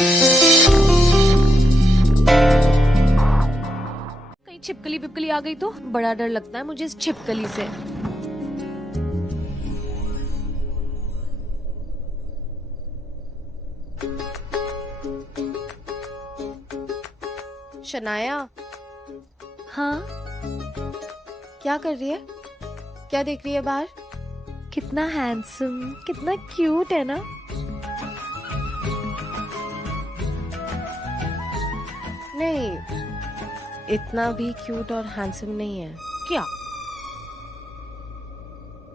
कहीं छिपकली पिपकली आ गई तो बड़ा डर लगता है मुझे इस छिपकली से। शनाया। हाँ, क्या कर रही है? क्या देख रही है बाहर? कितना हैंडसम, कितना क्यूट है ना। नहीं, इतना भी क्यूट और हैंडसम नहीं है। क्या?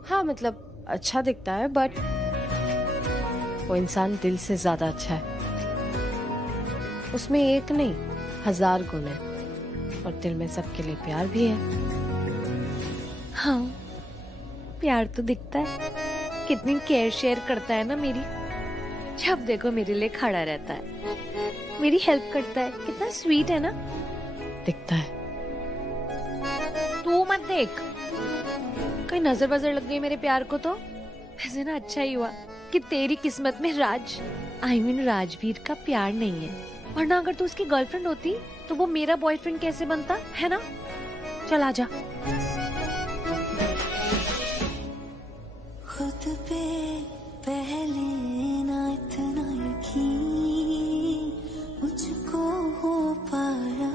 हाँ मतलब अच्छा दिखता है, बट वो इंसान दिल से ज्यादा अच्छा है। उसमें एक नहीं 1000 गुण है, और दिल में सबके लिए प्यार भी है। हाँ, प्यार तो दिखता है। कितनी केयर शेयर करता है ना मेरी। जब देखो मेरे लिए खड़ा रहता है, मेरी हेल्प करता है। कितना स्वीट है ना। दिखता है। तू मत देख, कहीं नजर बजर लग गई मेरे प्यार को तो। वैसे ना अच्छा ही हुआ कि तेरी किस्मत में राजवीर का प्यार नहीं है। वरना अगर तू उसकी गर्लफ्रेंड होती तो वो मेरा बॉयफ्रेंड कैसे बनता है ना। चल आजा। खुद पे पहले ना इतना यकीन मुझको हो पाया,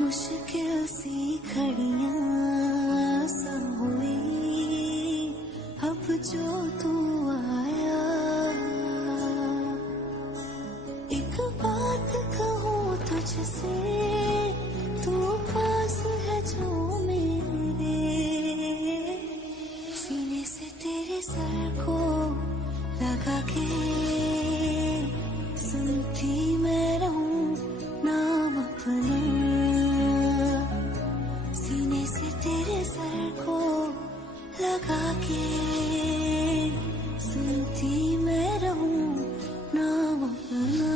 मुश्किल सी घड़ियां सा हुई अब जो तू आया। एक बात कहूँ तुझसे, तू पास है जो मेरे, सीने से तेरे सर को लगा के सुनती मैं रहूं नाम अपना। सीने से तेरे सर को लगा के सुनती मैं रहूं नाम अपना।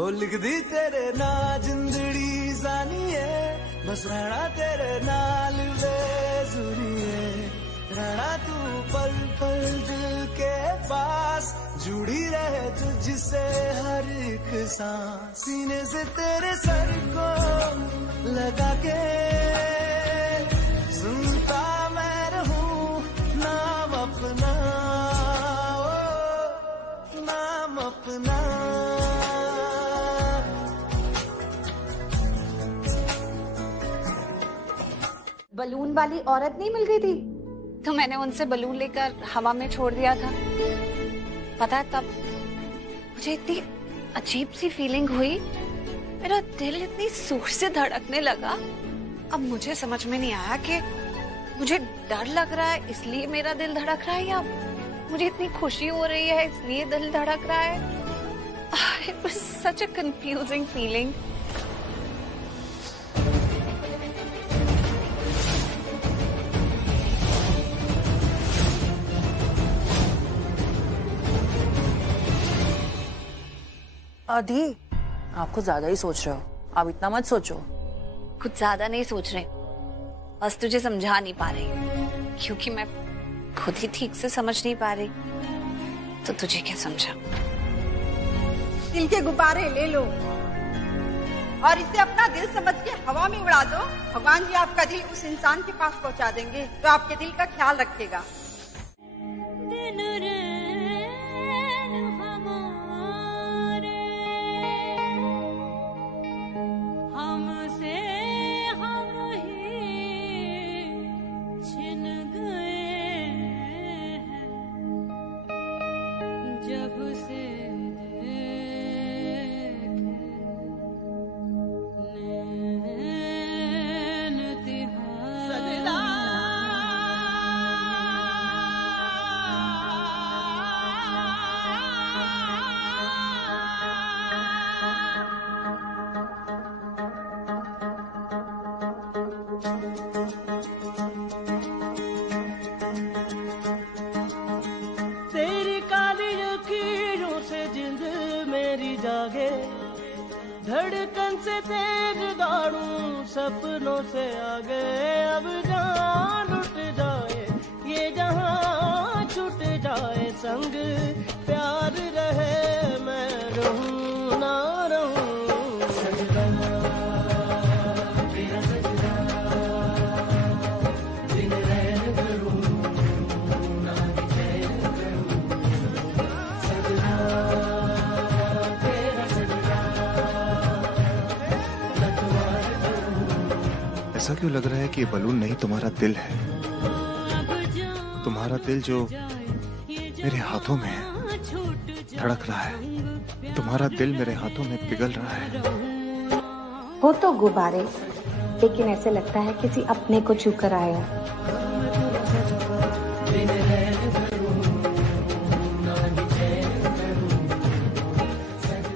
ओ लिख दी तेरे ना जिंदड़ी जानी है, बस रहना तेरे नाल बेजुरी है। रहना तू पल पल दिल के पास, जुड़ी रहे तुझसे हर एक सांस। सीने से तेरे सर को लगा के सुनता मैं रहूं नाम अपना, ओ नाम अपना। बलून वाली औरत नहीं मिल गई थी तो मैंने उनसे बलून लेकर हवा में छोड़ दिया था। पता है तब मुझे इतनी अजीब सी फीलिंग हुई, मेरा दिल इतनी जोर से धड़कने लगा। अब मुझे समझ में नहीं आया कि मुझे डर लग रहा है इसलिए मेरा दिल धड़क रहा है, या मुझे इतनी खुशी हो रही है इसलिए दिल धड़क रहा है। It was such a confusing feeling. आदि, आप कुछ ज्यादा ही सोच रहे हो। आप इतना मत सोचो। कुछ ज्यादा नहीं सोच रहे, बस तुझे समझा नहीं पा रही, क्योंकि मैं खुद ही ठीक से समझ नहीं पा रही तो तुझे क्या समझा। दिल के गुब्बारे ले लो और इसे अपना दिल समझ के हवा में उड़ा दो। भगवान जी आपका दिल उस इंसान के पास पहुंचा देंगे जो आपके दिल का ख्याल रखेगा। धड़कन से तेज दौड़ूं सपनों से आगे, अब जान उठ जाए ये जहां छूट जाए। संग प्यार रहे, मैं रहूं ना रहूं सजना, तेरा सजना, दिन रैन करूं ना चैन करूं सजना, तेरा सजना, नतवार करूं। ऐसा क्यों लग रहा है कि ये बलून नहीं तुम्हारा दिल है? तुम्हारा दिल जो मेरे हाथों में है, धड़क रहा है। तुम्हारा दिल मेरे हाथों में पिघल रहा है। हो तो गुब्बारे, लेकिन ऐसे लगता है किसी अपने को छू कर आया।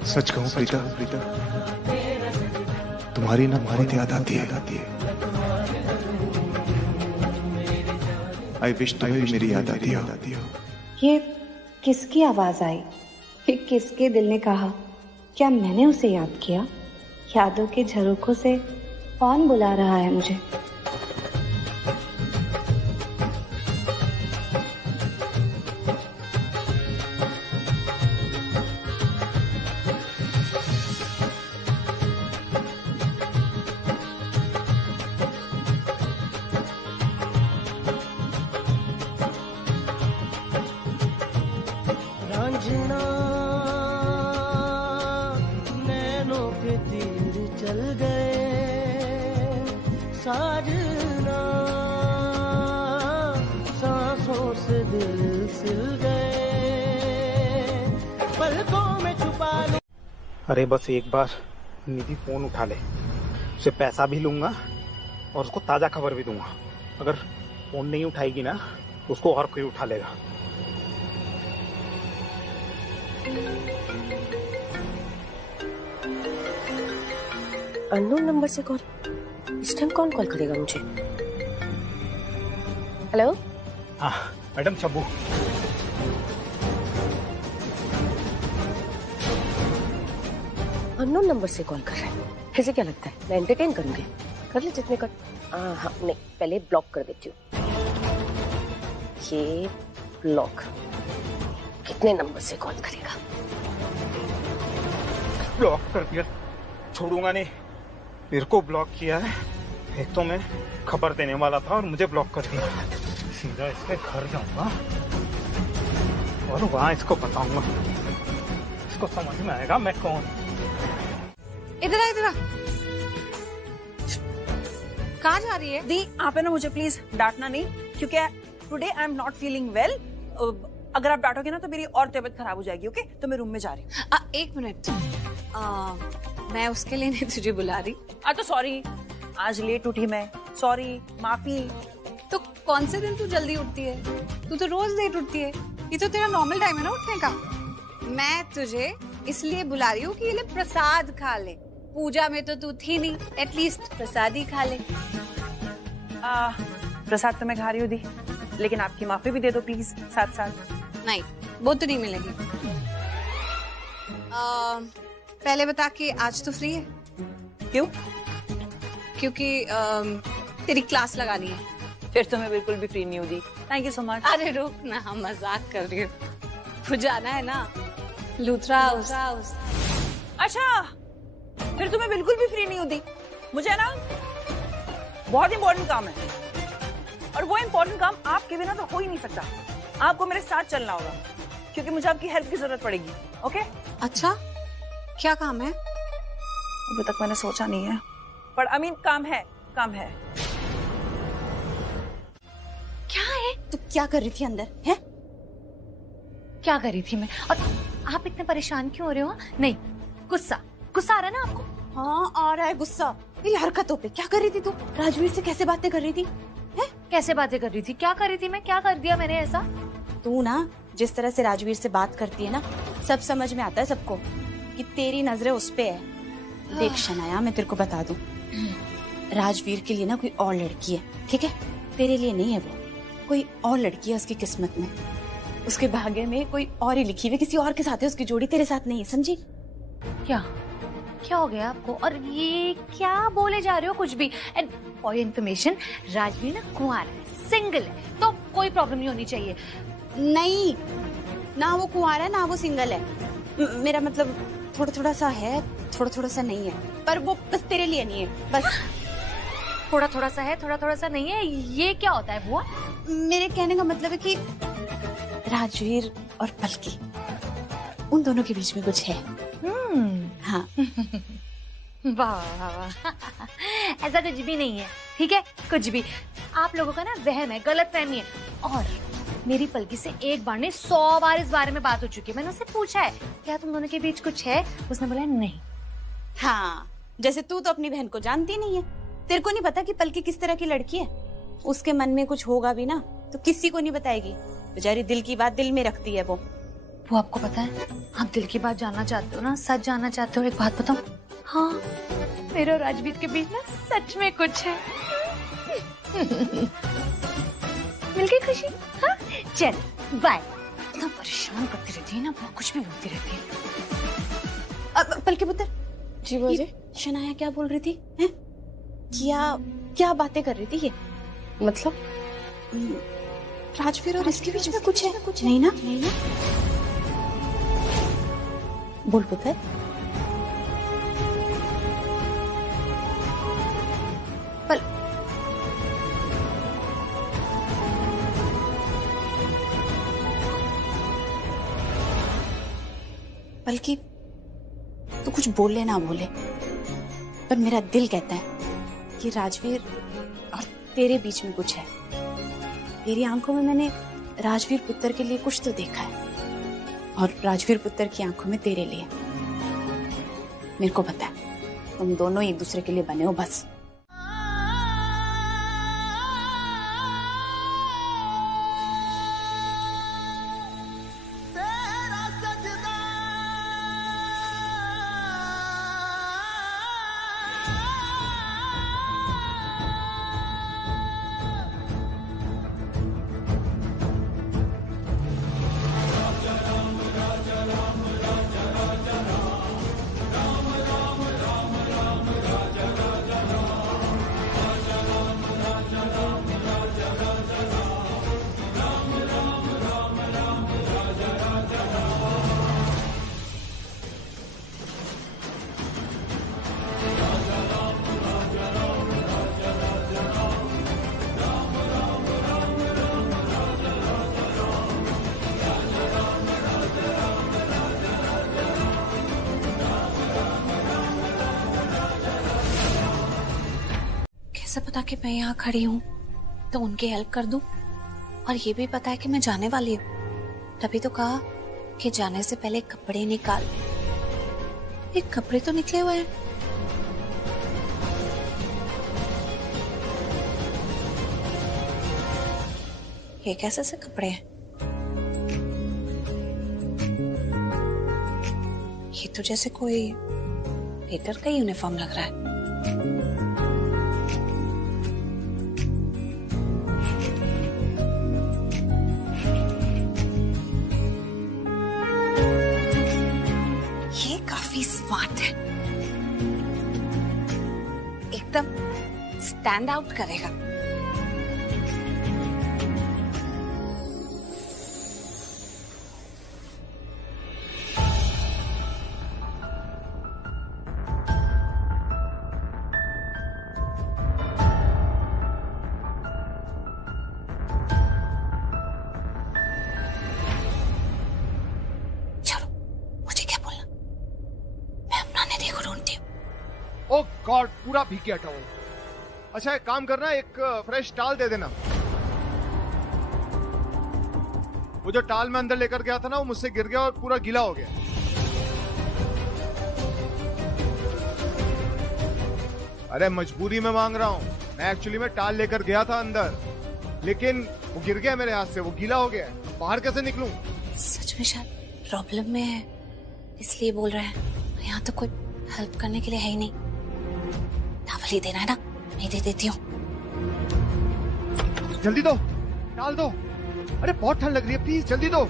सच कहूं प्रीता, तुम्हारी ना बहुत याद आती है। आई विश तुम्हें भी मेरी याद आती हो। ये किसकी आवाज आई? ये किसके दिल ने कहा? क्या मैंने उसे याद किया? यादों के झरोखों से कौन बुला रहा है मुझे? रांझना नैनों के तीर चल गए, साजना सांसों से दिल सिल गए, पलकों में छुपा लो। अरे बस एक बार निधि फोन उठा ले, उसे पैसा भी लूंगा और उसको ताजा खबर भी दूंगा। अगर फोन नहीं उठाएगी ना तो उसको और कोई उठा लेगा। अननोन नंबर से कॉल? इस टाइम कौन कॉल करेगा मुझे? हेलो? हाँ मैडम चब्बू। अननोन नंबर से कॉल कर रहा है। ऐसे क्या लगता है मैं एंटरटेन करूंगी? कर ले जितने कर। हाँ नहीं, पहले ब्लॉक कर देती हूँ। ये ब्लॉक। कितने नंबर से कॉल करेगा? ब्लॉक कर दिया, छोड़ूंगा नहीं। मेरे को ब्लॉक किया है। एक तो मैं खबर देने वाला था और मुझे ब्लॉक कर दिया। सीधा इसके घर जाऊंगा और वहां इसको बताऊंगा। इसको समझ में आएगा मैं कौन। इधर आ। कहाँ जा रही है? दी आप है ना, मुझे प्लीज डांटना नहीं, क्योंकि today I am not feeling well. अगर आप डांटोगे ना तो मेरी और तबीयत खराब हो जाएगी। ओके, तो मैं रूम में जा रही हूँ। एक मिनट, मैं उसके लिए नहीं तुझे बुला रही। तो सॉरी, आज लेट उठी मैं, सॉरी, माफी। तो कौन से दिन तू जल्दी उठती है? तू तो रोज लेट उठती है। ये तो तेरा नॉर्मल टाइम है ना उठने का। मैं तुझे इसलिए बुला रही हूँ कि ये ले प्रसाद खा ले। पूजा में तो तू थी नहीं, एटलीस्ट प्रसाद ही खा ले। प्रसाद तो मैं खा रही हूँ दी, लेकिन आपकी माफी भी दे दो प्लीज साथ साथ। नहीं, वो तो नहीं मिलेगी। पहले बता कि आज तो फ्री है? क्यों? क्योंकि तेरी क्लास लगानी है। फिर तो मैं बिल्कुल भी फ्री नहीं हूँ दी। Thank you so much. अरे रुक ना, मजाक कर रही हूँ। तो जाना है ना लूथरा हाउस। अच्छा, फिर तो मैं बिल्कुल भी फ्री नहीं हूँ दी। मुझे ना बहुत इंपॉर्टेंट काम है, और वो इंपॉर्टेंट काम आपके बिना तो हो ही नहीं सकता। आपको मेरे साथ चलना होगा, क्योंकि मुझे आपकी हेल्प की जरूरत पड़ेगी। ओके? अच्छा, क्या काम है? अभी तक मैंने सोचा नहीं है, पर आई मीन काम है। क्या है? तू क्या कर रही थी अंदर? है क्या कर रही थी मैं? और आप इतने परेशान क्यों हो रहे हो? नहीं, गुस्सा आ रहा है ना आपको? हाँ, आ रहा है गुस्सा। इन हरकतों पे क्या कर रही थी तू? राजवीर से कैसे बातें कर रही थी? है? कैसे बातें कर रही थी? क्या कर रही थी मैं? क्या कर दिया मैंने ऐसा? तू ना जिस तरह से राजवीर से बात करती है ना, सब समझ में आता है सबको कि तेरी नजरें उस पे है। देख शनाया, मैं तेरे को बता दूं, राजवीर के लिए ना कोई और लड़की है, ठीक है? तेरे लिए नहीं है वो। कोई और लड़की है उसकी किस्मत में, उसके भाग्य में कोई और ही लिखी हुई, किसी और के साथ है उसकी जोड़ी, तेरे साथ नहीं है, समझी? क्या हो गया आपको? और ये क्या बोले जा रहे हो कुछ भी? एंड फॉर इन्फॉर्मेशन, राजवीर ना कुंवारा है, सिंगल है, तो कोई प्रॉब्लम नहीं होनी चाहिए। नहीं, ना वो कुंवारा है ना वो सिंगल है। मेरा मतलब थोड़ा थोड़ा सा है, थोड़ा थोड़ा सा नहीं है, पर वो बस तेरे लिए नहीं है बस। थोड़ा थोड़ा सा है, थोड़ा थोड़ा सा नहीं है, ये क्या होता है बुआ? मेरे कहने का मतलब है कि राजवीर और पलकी, उन दोनों के बीच में कुछ है। हाँ। वाह वाह, ऐसा कुछ भी नहीं है, ठीक है? कुछ भी आप लोगों का ना वहम है, गलत फहमी है। और मेरी पलकी से एक बार नहीं 100 बार इस बारे में बात हो चुकी है। मैंने उससे पूछा है क्या तुम दोनों के बीच कुछ है, उसने बोला नहीं। हाँ, जैसे तू तो अपनी बहन को जानती नहीं है, तेरे को नहीं पता कि पलकी किस तरह की लड़की है। उसके मन में कुछ होगा भी ना तो किसी को नहीं बताएगी, बेचारी दिल की बात दिल में रखती है वो आपको पता है, आप दिल की बात जानना चाहते हो ना, सच जानना चाहते हो, एक बात बताऊं? हाँ, मेरे और राजवीर के बीच ना सच में कुछ है। मिल गई खुशी? हाँ, चल बाय। इतना परेशान करती रहती है ना, कुछ भी बोलती रहती है। पलकी पुत्र। जी बोलिए। शनाया क्या बोल रही थी? हैं? क्या बातें कर रही थी ये? मतलब राजवीर और इसके बीच में कुछ है? नहीं ना? नहीं ना? बोल पुत्र। बल्कि तू कुछ बोले ना बोले, पर मेरा दिल कहता है कि राजवीर और तेरे बीच में कुछ है। तेरी आंखों में मैंने राजवीर पुत्र के लिए कुछ तो देखा है, और राजवीर पुत्र की आंखों में तेरे लिए। मेरे को पता है तुम दोनों एक दूसरे के लिए बने हो बस। कैसे पता कि मैं यहाँ खड़ी हूँ तो उनकी हेल्प कर दूं? और ये भी पता है कि मैं जाने वाली हूँ, तभी तो कहा कि जाने से पहले कपड़े निकाल। ये कपड़े तो निकले हुए हैं। ये कैसे से कपड़े हैं? ये तो जैसे कोई वेटर का यूनिफॉर्म लग रहा है। स्मार्ट है, एकदम स्टैंड आउट करेगा। ओ गॉड, पूरा भीग गया टॉवल। अच्छा एक काम करना, एक फ्रेश टाल दे देना। वो जो टाल मैं अंदर लेकर गया था ना, वो मुझसे गिर गया और पूरा गीला हो गया। अरे मजबूरी में मांग रहा हूँ, मैं एक्चुअली में टाल लेकर गया था अंदर, लेकिन वो गिर गया मेरे हाथ से, वो गीला हो गया। बाहर कैसे निकलूं? सच में शायद प्रॉब्लम में है, इसलिए बोल रहे हैं। यहाँ तो कोई हेल्प करने के लिए है ही नहीं। टावल ही देना है ना, मैं दे देती हूँ। जल्दी दो, डाल दो। अरे बहुत ठंड लग रही है, प्लीज जल्दी दो।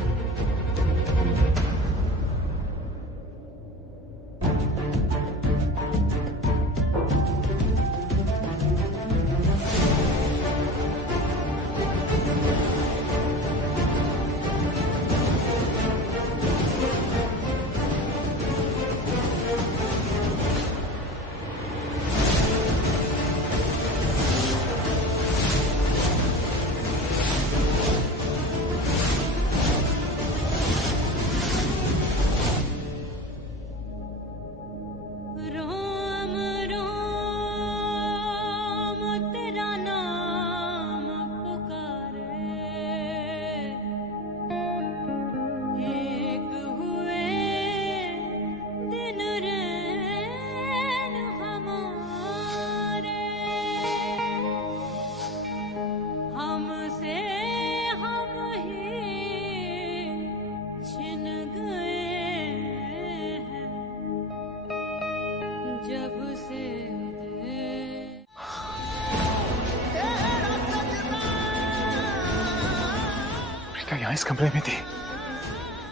इस कमरे में थी,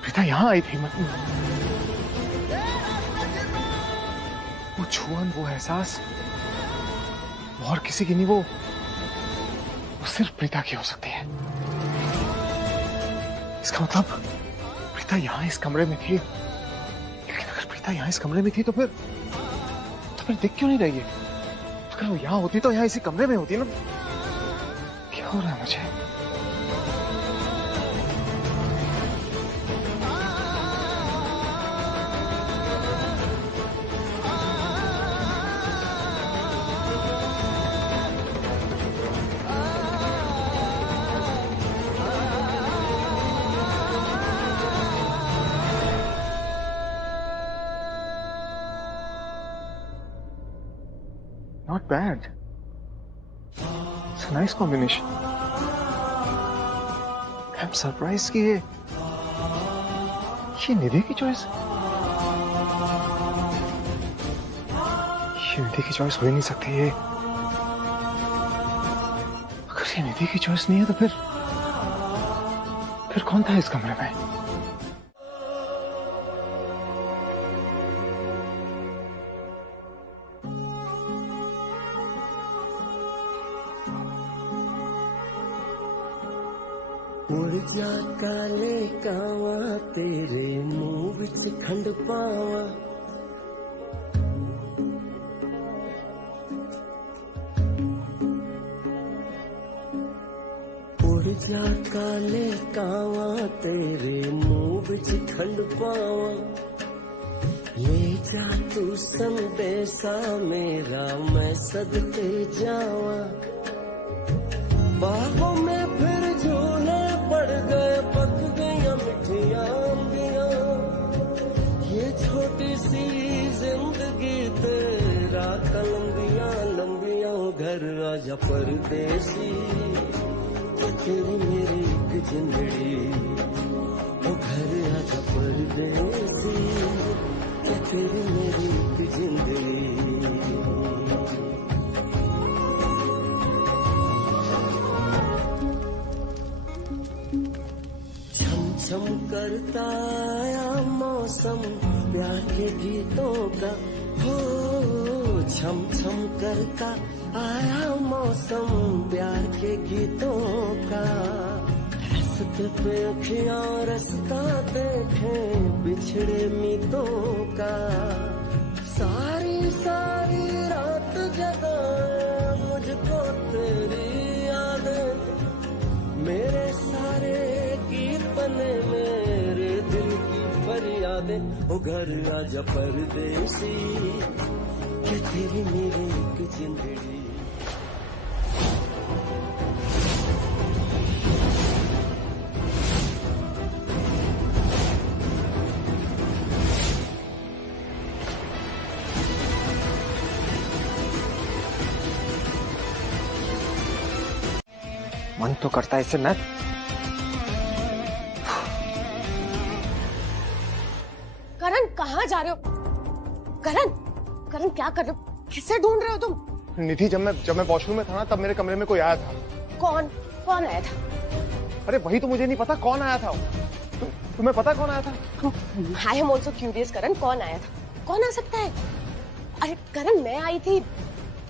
प्रीता यहाँ आई थी। वो छुअन, वो एहसास वो और किसी की नहीं, वो सिर्फ प्रीता की हो सकती है। इसका मतलब प्रीता यहाँ इस कमरे में थी, लेकिन अगर प्रीता यहाँ इस कमरे में थी तो फिर दिख क्यों नहीं रही है? अगर वो यहाँ होती तो यहाँ इसी कमरे में होती ना। क्या हो रहा है मुझे? Not bad. It's a nice combination. I'm surprised कि ये निधि की चॉइस, ये निधि की चॉइस हो ही नहीं सकती। ये अगर ये निधि की चॉइस नहीं है तो फिर कौन था इस कमरे में? उड़ जा काले कावा तेरे मुंह विच खंड पावा, उड़ जा काले कावा तेरे मुंह विच खंड पावा, ले जा तू संदेशा मेरा मैं सदके जावा, बाहों में फिर झूले पड़ गए पक गया मिठियां अंबियां, ये छोटी सी जिंदगी तेरा कलंबियां लंबियां, घर आजा परदेसी तेरी मेरी एक जिंदड़ी, ओ घर आजा परदेसी तेरी मेरी एक जिंदड़ी। छम करता आया मौसम प्यार के गीतों का, हो छम छम करता आया मौसम प्यार के गीतों का, रास्ते पे अखियां रास्ता देखे बिछड़े मीतों का, सारी सारी रात जगाए मुझको तेरी यादें, मेरे सारे गीत बने मेरे दिल की फरियादें, ओ घर आजा परदेसी कि तेरी मेरी एक जिंदड़ी। मन तो करता है इससे मैं करण, कहाँ जा रहे हो? करण, करण क्या कर रहे हो? किससे ढूंढ रहे हो तुम? निधि, जब मैं वॉशरूम में था ना, तब मेरे कमरे में कोई आया था। कौन आया था? अरे वही तो मुझे नहीं पता कौन आया था। तुम्हें पता कौन आया था? आई एम ऑल्सो क्यूरियस करण, कौन आया था? कौन आ सकता है? अरे करण, मैं आई थी,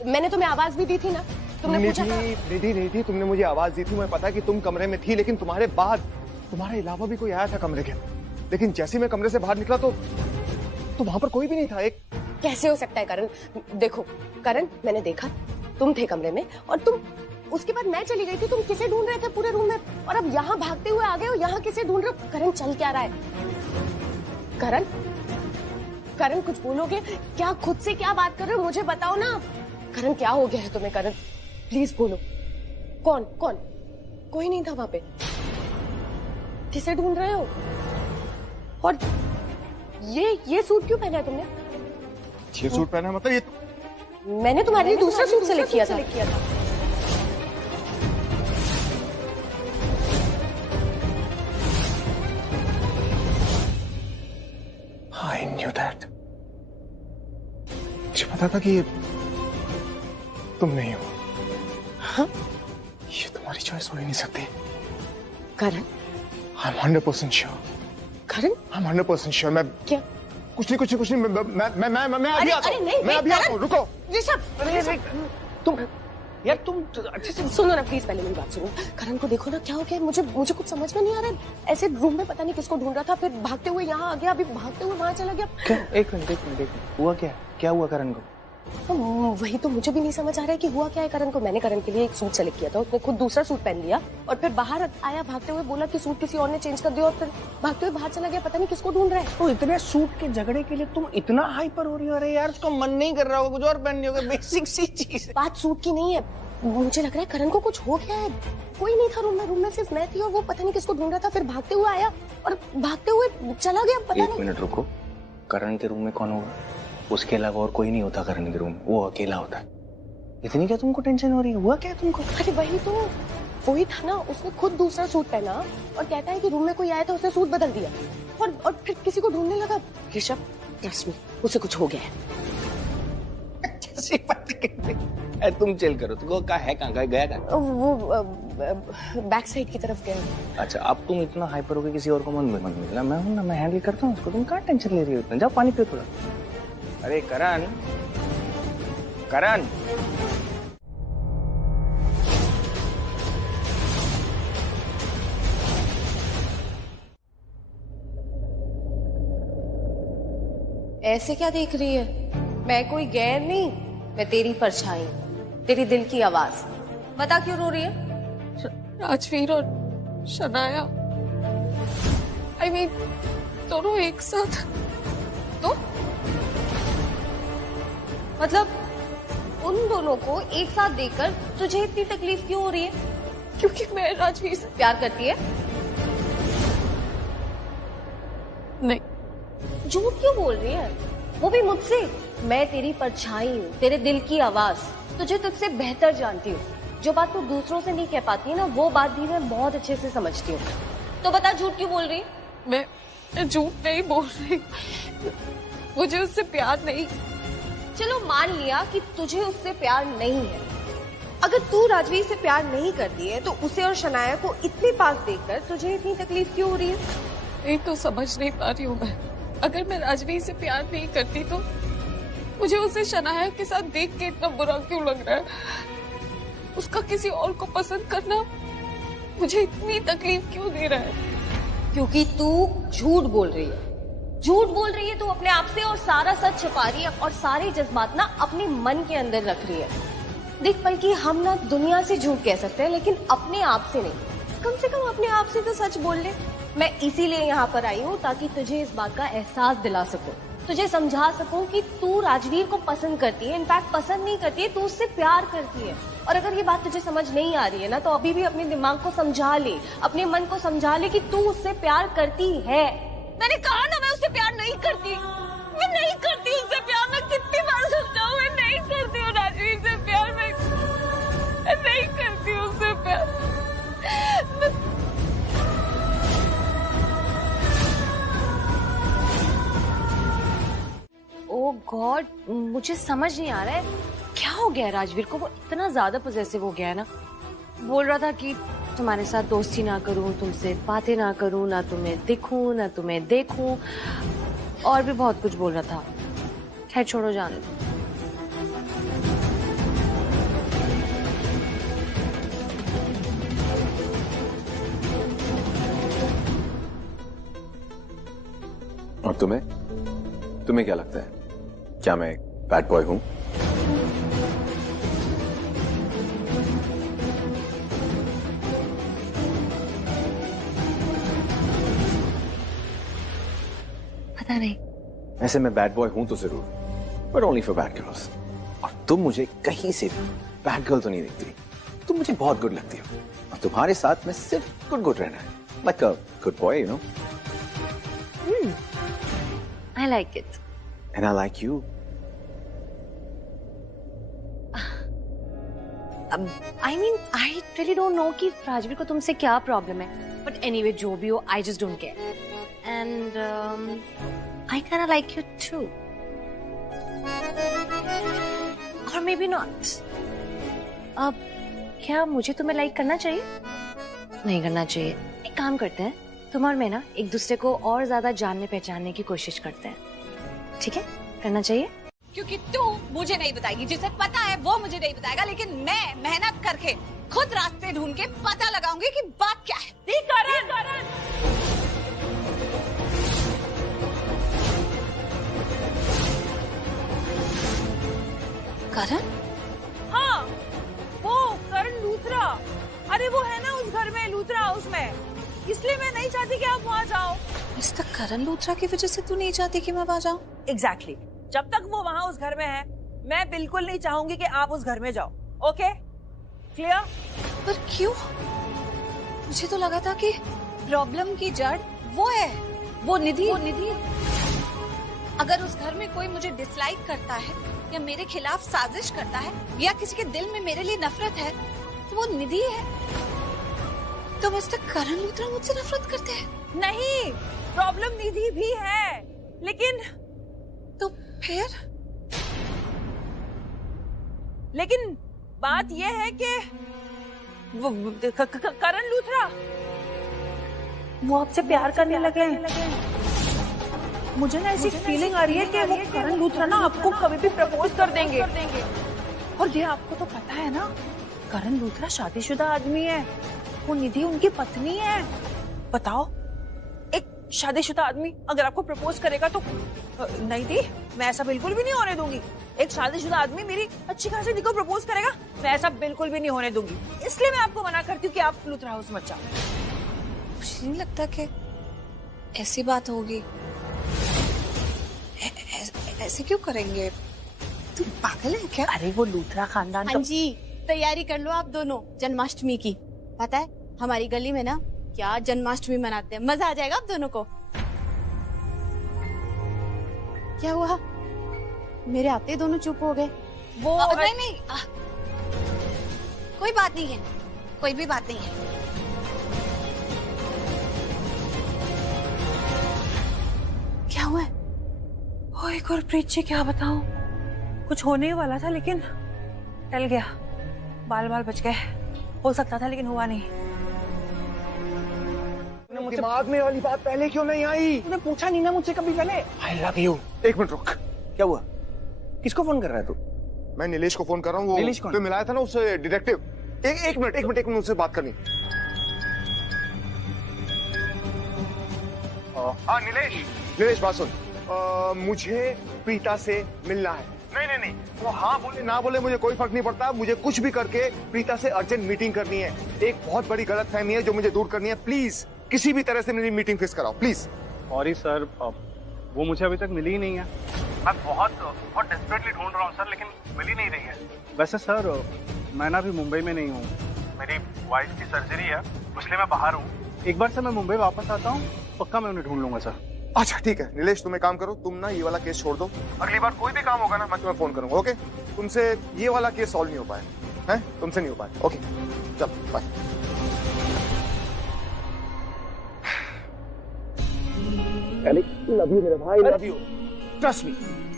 मैंने तुम्हें आवाज भी दी थी ना, तुमने पूछा था। निधि, तुमने मुझे आवाज दी थी, मुझे पता है कि तुम कमरे में थी, लेकिन तुम्हारे बाद तुम्हारे अलावा भी कोई आया था कमरे के। लेकिन जैसे मैं कमरे से बाहर निकला तो वहां पर कोई भी नहीं था। एक कैसे हो सकता है करण? देखो करण, मैंने देखा तुम थे कमरे में और तुम, उसके बाद मैं चली गई थी। तुम किसे ढूंढ रहे थे पूरे रूम में, और अब यहाँ भागते हुए आ गए हो। यहाँ किसे ढूंढ रहे हो? करण, चल क्या रहा है? करण, करण कुछ बोलोगे क्या? खुद से क्या बात कर रहे हो? मुझे बताओ ना करण, क्या हो गया है तुम्हें? करण प्लीज बोलो, कौन? कोई नहीं था वहां पे। किसे ढूंढ रहे हो? और ये सूट क्यों पहना है तुमने? ये सूट पहना है मतलब? ये मैंने तुम्हारे लिए दूसरा सूट सिलेक्ट किया था। I knew that. मुझे पता था कि तुम नहीं हो। हाँ? ये तुम्हारी चॉइस हो ही नहीं सकती। करण, I'm 100% sure. Karan, I'm 100% sure. मैं क्या? कुछ नहीं, मैं अभी आता हूँ। मैं अभी आता हूँ, रुको। तुम यार तुम अच्छे से सुनो ना प्लीज, पहले मेरी बात सुनो। करण को देखो ना, क्या हो गया है? मुझे कुछ समझ में नहीं आ रहा है। ऐसे रूम में पता नहीं किसको ढूंढ रहा था, फिर भागते हुए यहाँ आ गया, अभी भागते हुए वहाँ चला गया। क्या? एक मिनट हुआ क्या हुआ करण को? वही तो मुझे भी नहीं समझ आ रहा है कि हुआ क्या है करण को। मैंने करण के लिए एक सूट सेलेक्ट किया था, उसने खुद दूसरा सूट पहन लिया और फिर बाहर आया भागते हुए, बोला कि सूट किसी और ने चेंज कर दिया और फिर भागते हुए बाहर चला गया। पता नहीं किसको ढूंढ रहा है। तो इतने सूट के झगड़े के लिए तुम इतना हाइपर हो रही हो? अरे यार उसका मन नहीं कर रहा होगा, कुछ और पहनने होगा, बेसिक सी चीज है। बात सूट की नहीं है, मुझे लग रहा है करण को कुछ हो गया है। कोई नहीं था रूम में सिर्फ मैं थी और वो पता नहीं किसको ढूंढ रहा था, फिर भागते हुए आया और भागते हुए चला गया। पता नहीं। 1 मिनट रुको, करण के रूम में कौन होगा? उसके अलावा और कोई नहीं होता करण के रूम, वो अकेला होता है। इतनी क्या तुमको टेंशन हो रही है? हुआ क्या तुमको? अरे वही था ना, उसने खुद दूसरा सूट पहना और कहता है कि रूम में कोई आया था, उसने सूट बदल दिया और फिर किसी को ढूंढने लगा। ऋषभ, ट्रस्ट मी, उसे कुछ हो गया है। तुम चिल करो, तुमको कहाँ गया था? वो बैक साइड की तरफ गया। अच्छा, अब तुम इतना हाइपर हो गए, किसी और को मन मिलना। मैं हूं ना, मैं हैंडल करता हूँ उसको। तुम कहाँ टेंशन ले रही हो इतना? जाओ पानी पियो थोड़ा। अरे करण ऐसे क्या देख रही है? मैं कोई गैर नहीं, मैं तेरी परछाई, तेरी दिल की आवाज। बता क्यों रो रही है? राजवीर और शनाया, I mean, दोनों एक साथ। तो मतलब उन दोनों को एक साथ देखकर तुझे इतनी तकलीफ क्यों हो रही है? क्योंकि मैं राजवीर से प्यार करती है। नहीं। झूठ क्यों बोल रही है? वो भी मुझसे। मैं तेरी परछाई हूँ, तेरे दिल की आवाज, तुझे तुझसे बेहतर जानती हूँ। जो बात तू दूसरों से नहीं कह पाती है ना, वो बात भी मैं बहुत अच्छे से समझती हूँ। तो बता, झूठ क्यों बोल रही है? मैं झूठ नहीं बोल रही, मुझे उससे प्यार नहीं। चलो मान लिया कि तुझे उससे प्यार नहीं है। अगर तू राजवीर से प्यार नहीं करती है तो उसे और शनाया को इतने पास देखकर तुझे इतनी तकलीफ क्यों हो रही है? नहीं तो समझ नहीं पा रही हूँ मैं। अगर मैं राजवीर से प्यार नहीं करती तो मुझे उसे शनाया के साथ देख के इतना बुरा क्यों लग रहा है? उसका किसी और को पसंद करना मुझे इतनी तकलीफ क्यों दे रहा है? क्योंकि तू झूठ बोल रही है। झूठ बोल रही है तू अपने आप से और सारा सच छुपा रही है और सारे जज्बात ना अपने मन के अंदर रख रही है। देख, बल्कि हम ना दुनिया से झूठ कह सकते हैं लेकिन अपने आप से नहीं। कम से कम अपने आप से तो सच बोल ले। मैं इसीलिए यहाँ पर आई हूँ ताकि तुझे इस बात का एहसास दिला सकूं, तुझे समझा सकूं कि तू राजवीर को पसंद करती है। इनफैक्ट पसंद नहीं करती है, तू उससे प्यार करती है। और अगर ये बात तुझे समझ नहीं आ रही है ना, तो अभी भी अपने दिमाग को समझा ले, अपने मन को समझा ले कि तू उससे प्यार करती है। मैंने कहा ना, मैं उससे प्यार नहीं करती। मैं नहीं करती उससे प्यार। मैं कितनी बार समझाऊं, मैं नहीं करती हूँ राजवीर से प्यार। मैं नहीं करती उससे प्यार। ओह गॉड, मुझे समझ नहीं आ रहा है क्या हो गया है राजवीर को। वो इतना ज्यादा पॉसेसिव हो गया है ना। बोल रहा था कि तुम्हारे साथ दोस्ती ना करूं, तुमसे बातें ना करूं, ना तुम्हें दिखूं, ना तुम्हें देखूं, और भी बहुत कुछ बोल रहा था। खैर छोड़ो, जाने दो। और तुम्हें क्या लगता है, क्या मैं एक बैड बॉय हूं? पता नहीं। ऐसे मैं बैड बॉय हूं तो जरूर, but only for bad girls. और तुम मुझे कहीं से भी बैड गर्ल तो नहीं दिखती। तुम मुझे बहुत गुड लगती हो और तुम्हारे साथ में सिर्फ गुड रहना है, like a good boy, you know. I like it. And I like you. I mean, I really don't know कि राजवीर को तुमसे क्या प्रॉब्लम है, but anyway जो भी हो, I just don't care. And I kind of like you too. Or maybe not. अब क्या मुझे तुम्हें लाइक करना चाहिए? नहीं करना चाहिए। एक काम करते हैं, तुम और मैं ना एक दूसरे को और ज्यादा जानने पहचानने की कोशिश करते हैं, ठीक है? करना चाहिए? क्योंकि तू मुझे नहीं बताएगी, जिसे पता है वो मुझे नहीं बताएगा, लेकिन मैं मेहनत करके खुद रास्ते ढूंढ के पता लगाऊंगी कि बात क्या है। करण करण हाँ, वो करण लूथरा। अरे वो है ना उस घर में, लूथरा हाउस में, इसलिए मैं नहीं चाहती कि आप वहाँ जाओ। मिस्टर करण लूथरा की वजह से तू नहीं चाहती कि मैं वहाँ जाऊँ? एग्जैक्टली। जब तक वो वहाँ उस घर में है, मैं बिल्कुल नहीं चाहूंगी कि आप उस घर में जाओ। Okay, clear? पर क्यों? मुझे तो लगा था कि प्रॉब्लम की जड़ वो है, वो निधि। अगर उस घर में कोई मुझे डिसलाइक करता है या मेरे खिलाफ साजिश करता है या किसी के दिल में मेरे लिए नफरत है, तो वो निधि है। तो मिस्टर करण लूथरा मुझसे नफरत करते हैं? नहीं, प्रॉब्लम निधि भी है, लेकिन तो फिर? लेकिन बात यह है कि करण लूथरा वो आपसे प्यार करने लगे हैं। मुझे ना ऐसी फीलिंग आ रही है कि वो करण लूथरा ना आपको कभी भी प्रपोज कर देंगे। और ये आपको तो पता है ना, करण लूथरा शादीशुदा आदमी है, वो निधि उनकी पत्नी है। बताओ, एक शादीशुदा आदमी अगर आपको प्रपोज करेगा तो नहीं दी, मैं ऐसा बिल्कुल भी नहीं होने दूंगी। एक शादीशुदा आदमी मेरी अच्छी खासी दी को प्रपोज करेगा, मैं ऐसा बिल्कुल भी नहीं होने दूंगी। इसलिए मैं आपको मना करती हूँ कि आप लूथरा हाउस मत जाओ। मुझे नहीं लगता कि ऐसी बात होगी। ऐसे क्यों करेंगे? तुम पागल है क्या? अरे वो लूथरा खानदान। हाँ जी, तैयारी कर लो आप दोनों जन्माष्टमी की। पता है हमारी गली में ना क्या जन्माष्टमी मनाते हैं, मजा आ जाएगा आप दोनों को। क्या हुआ? मेरे आते दोनों चुप हो गए। वो नहीं, कोई बात नहीं है, कोई भी बात नहीं है। क्या हुआ? ओए गुरप्रीत जी, क्या बताऊं, कुछ होने ही वाला था लेकिन टल गया, बाल बच गए। हो सकता था लेकिन हुआ नहीं। दिमाग में वाली बात पहले क्यों नहीं आई? तूने पूछा नहीं ना मुझसे कभी पहले। I love you। एक मिनट रुक। क्या हुआ? किसको फोन कर रहा है तू? मैं नीलेश को फोन कर रहा हूँ। वो नीलेश कौन? तो मिलाया था ना उससे, डिटेक्टिव। एक मिनट उससे बात करनी। हाँ नीलेश बात सुन। मुझे प्रीता से मिलना है। नहीं, वो हाँ बोले ना बोले मुझे कोई फर्क नहीं पड़ता। मुझे कुछ भी करके प्रीता से अर्जेंट मीटिंग करनी है। एक बहुत बड़ी गलतफहमी है जो मुझे दूर करनी है। प्लीज किसी भी तरह से मेरी मीटिंग फिक्स कराओ प्लीज। सॉरी सर, वो मुझे अभी तक मिली ही नहीं है। मैं बहुत डेस्परेटली ढूंढ रहा हूँ सर, लेकिन मिल ही नहीं रही है। वैसे सर, मैं ना अभी मुंबई में नहीं हूँ, मेरी वाइफ की सर्जरी है, इसलिए मैं बाहर हूँ। एक बार से मैं मुंबई वापस आता हूँ, पक्का मैं उन्हें ढूंढ लूंगा सर। अच्छा ठीक है नीलेश, तुम एक काम करो, तुम ना ये वाला केस छोड़ दो। अगली बार कोई भी काम होगा ना मैं तुम्हें फोन करूंगा। ओके? तुमसे ये वाला केस सॉल्व नहीं हो पाया है, तुमसे नहीं हो पाया। ओके चल बाय। लव यू मेरे भाई, लव यू। ट्रस्ट मी,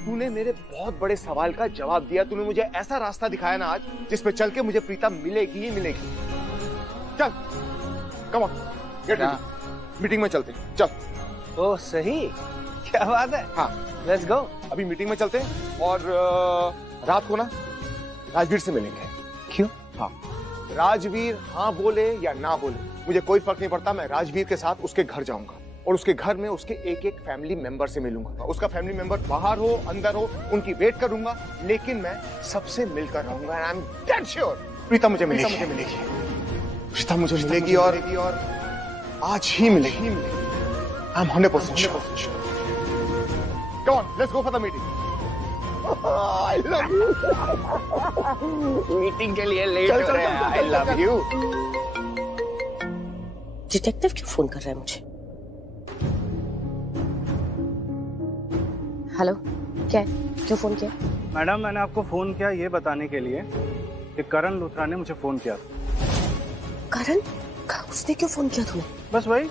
तूने मेरे बहुत बड़े सवाल का जवाब दिया। तूने मुझे ऐसा रास्ता दिखाया ना आज, जिस पे चल के मुझे प्रीता मिलेगी ही मिलेगी। चल come on, get ready, meeting में चलते हैं। चल। ओ सही, क्या बात है। हाँ लेट्स गो। अभी मीटिंग में चलते हैं और रात को ना राजवीर से मिलेंगे। क्यों? हाँ, राजवीर हाँ बोले या ना बोले मुझे कोई फर्क नहीं पड़ता। मैं राजवीर के साथ उसके घर जाऊंगा और उसके घर में उसके एक फैमिली मेंबर से मिलूंगा। उसका फैमिली मेंबर बाहर हो अंदर हो, उनकी वेट करूंगा, लेकिन मैं सबसे मिलकर रहूंगा। I am dead sure Preeta मुझे मिलेगी। प्रीता मुझे मिलेगी और आज ही मिलेगी। I am 100% sure. Come on, let's go for the meeting. I love you. Meeting के लिए लेट हो रहे हैं। I love you. डिटेक्टिव क्यों फोन कर रहा है मुझे? हेलो, क्या है? क्यों फोन किया? मैडम, मैंने आपको फोन किया ये बताने के लिए कि करण लूथरा ने मुझे फोन किया था। करण? उसने क्यों फोन किया तुम्हें? बस वही,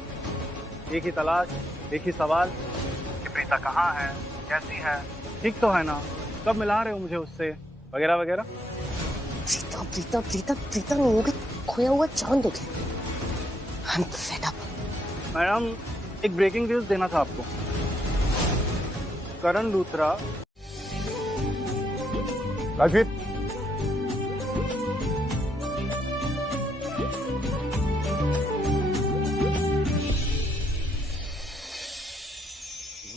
एक ही तलाश, एक ही सवाल कि प्रीता कहाँ है, कैसी है, ठीक तो है ना, कब मिला रहे हो मुझे उससे, वगैरह वगैरह। प्रीता प्रीता प्रीता प्रीता नहीं होगी, खोया हुआ चांद होगी। I'm fed up. मैडम एक ब्रेकिंग न्यूज देना था आपको। करण लूथरा। राजवीर,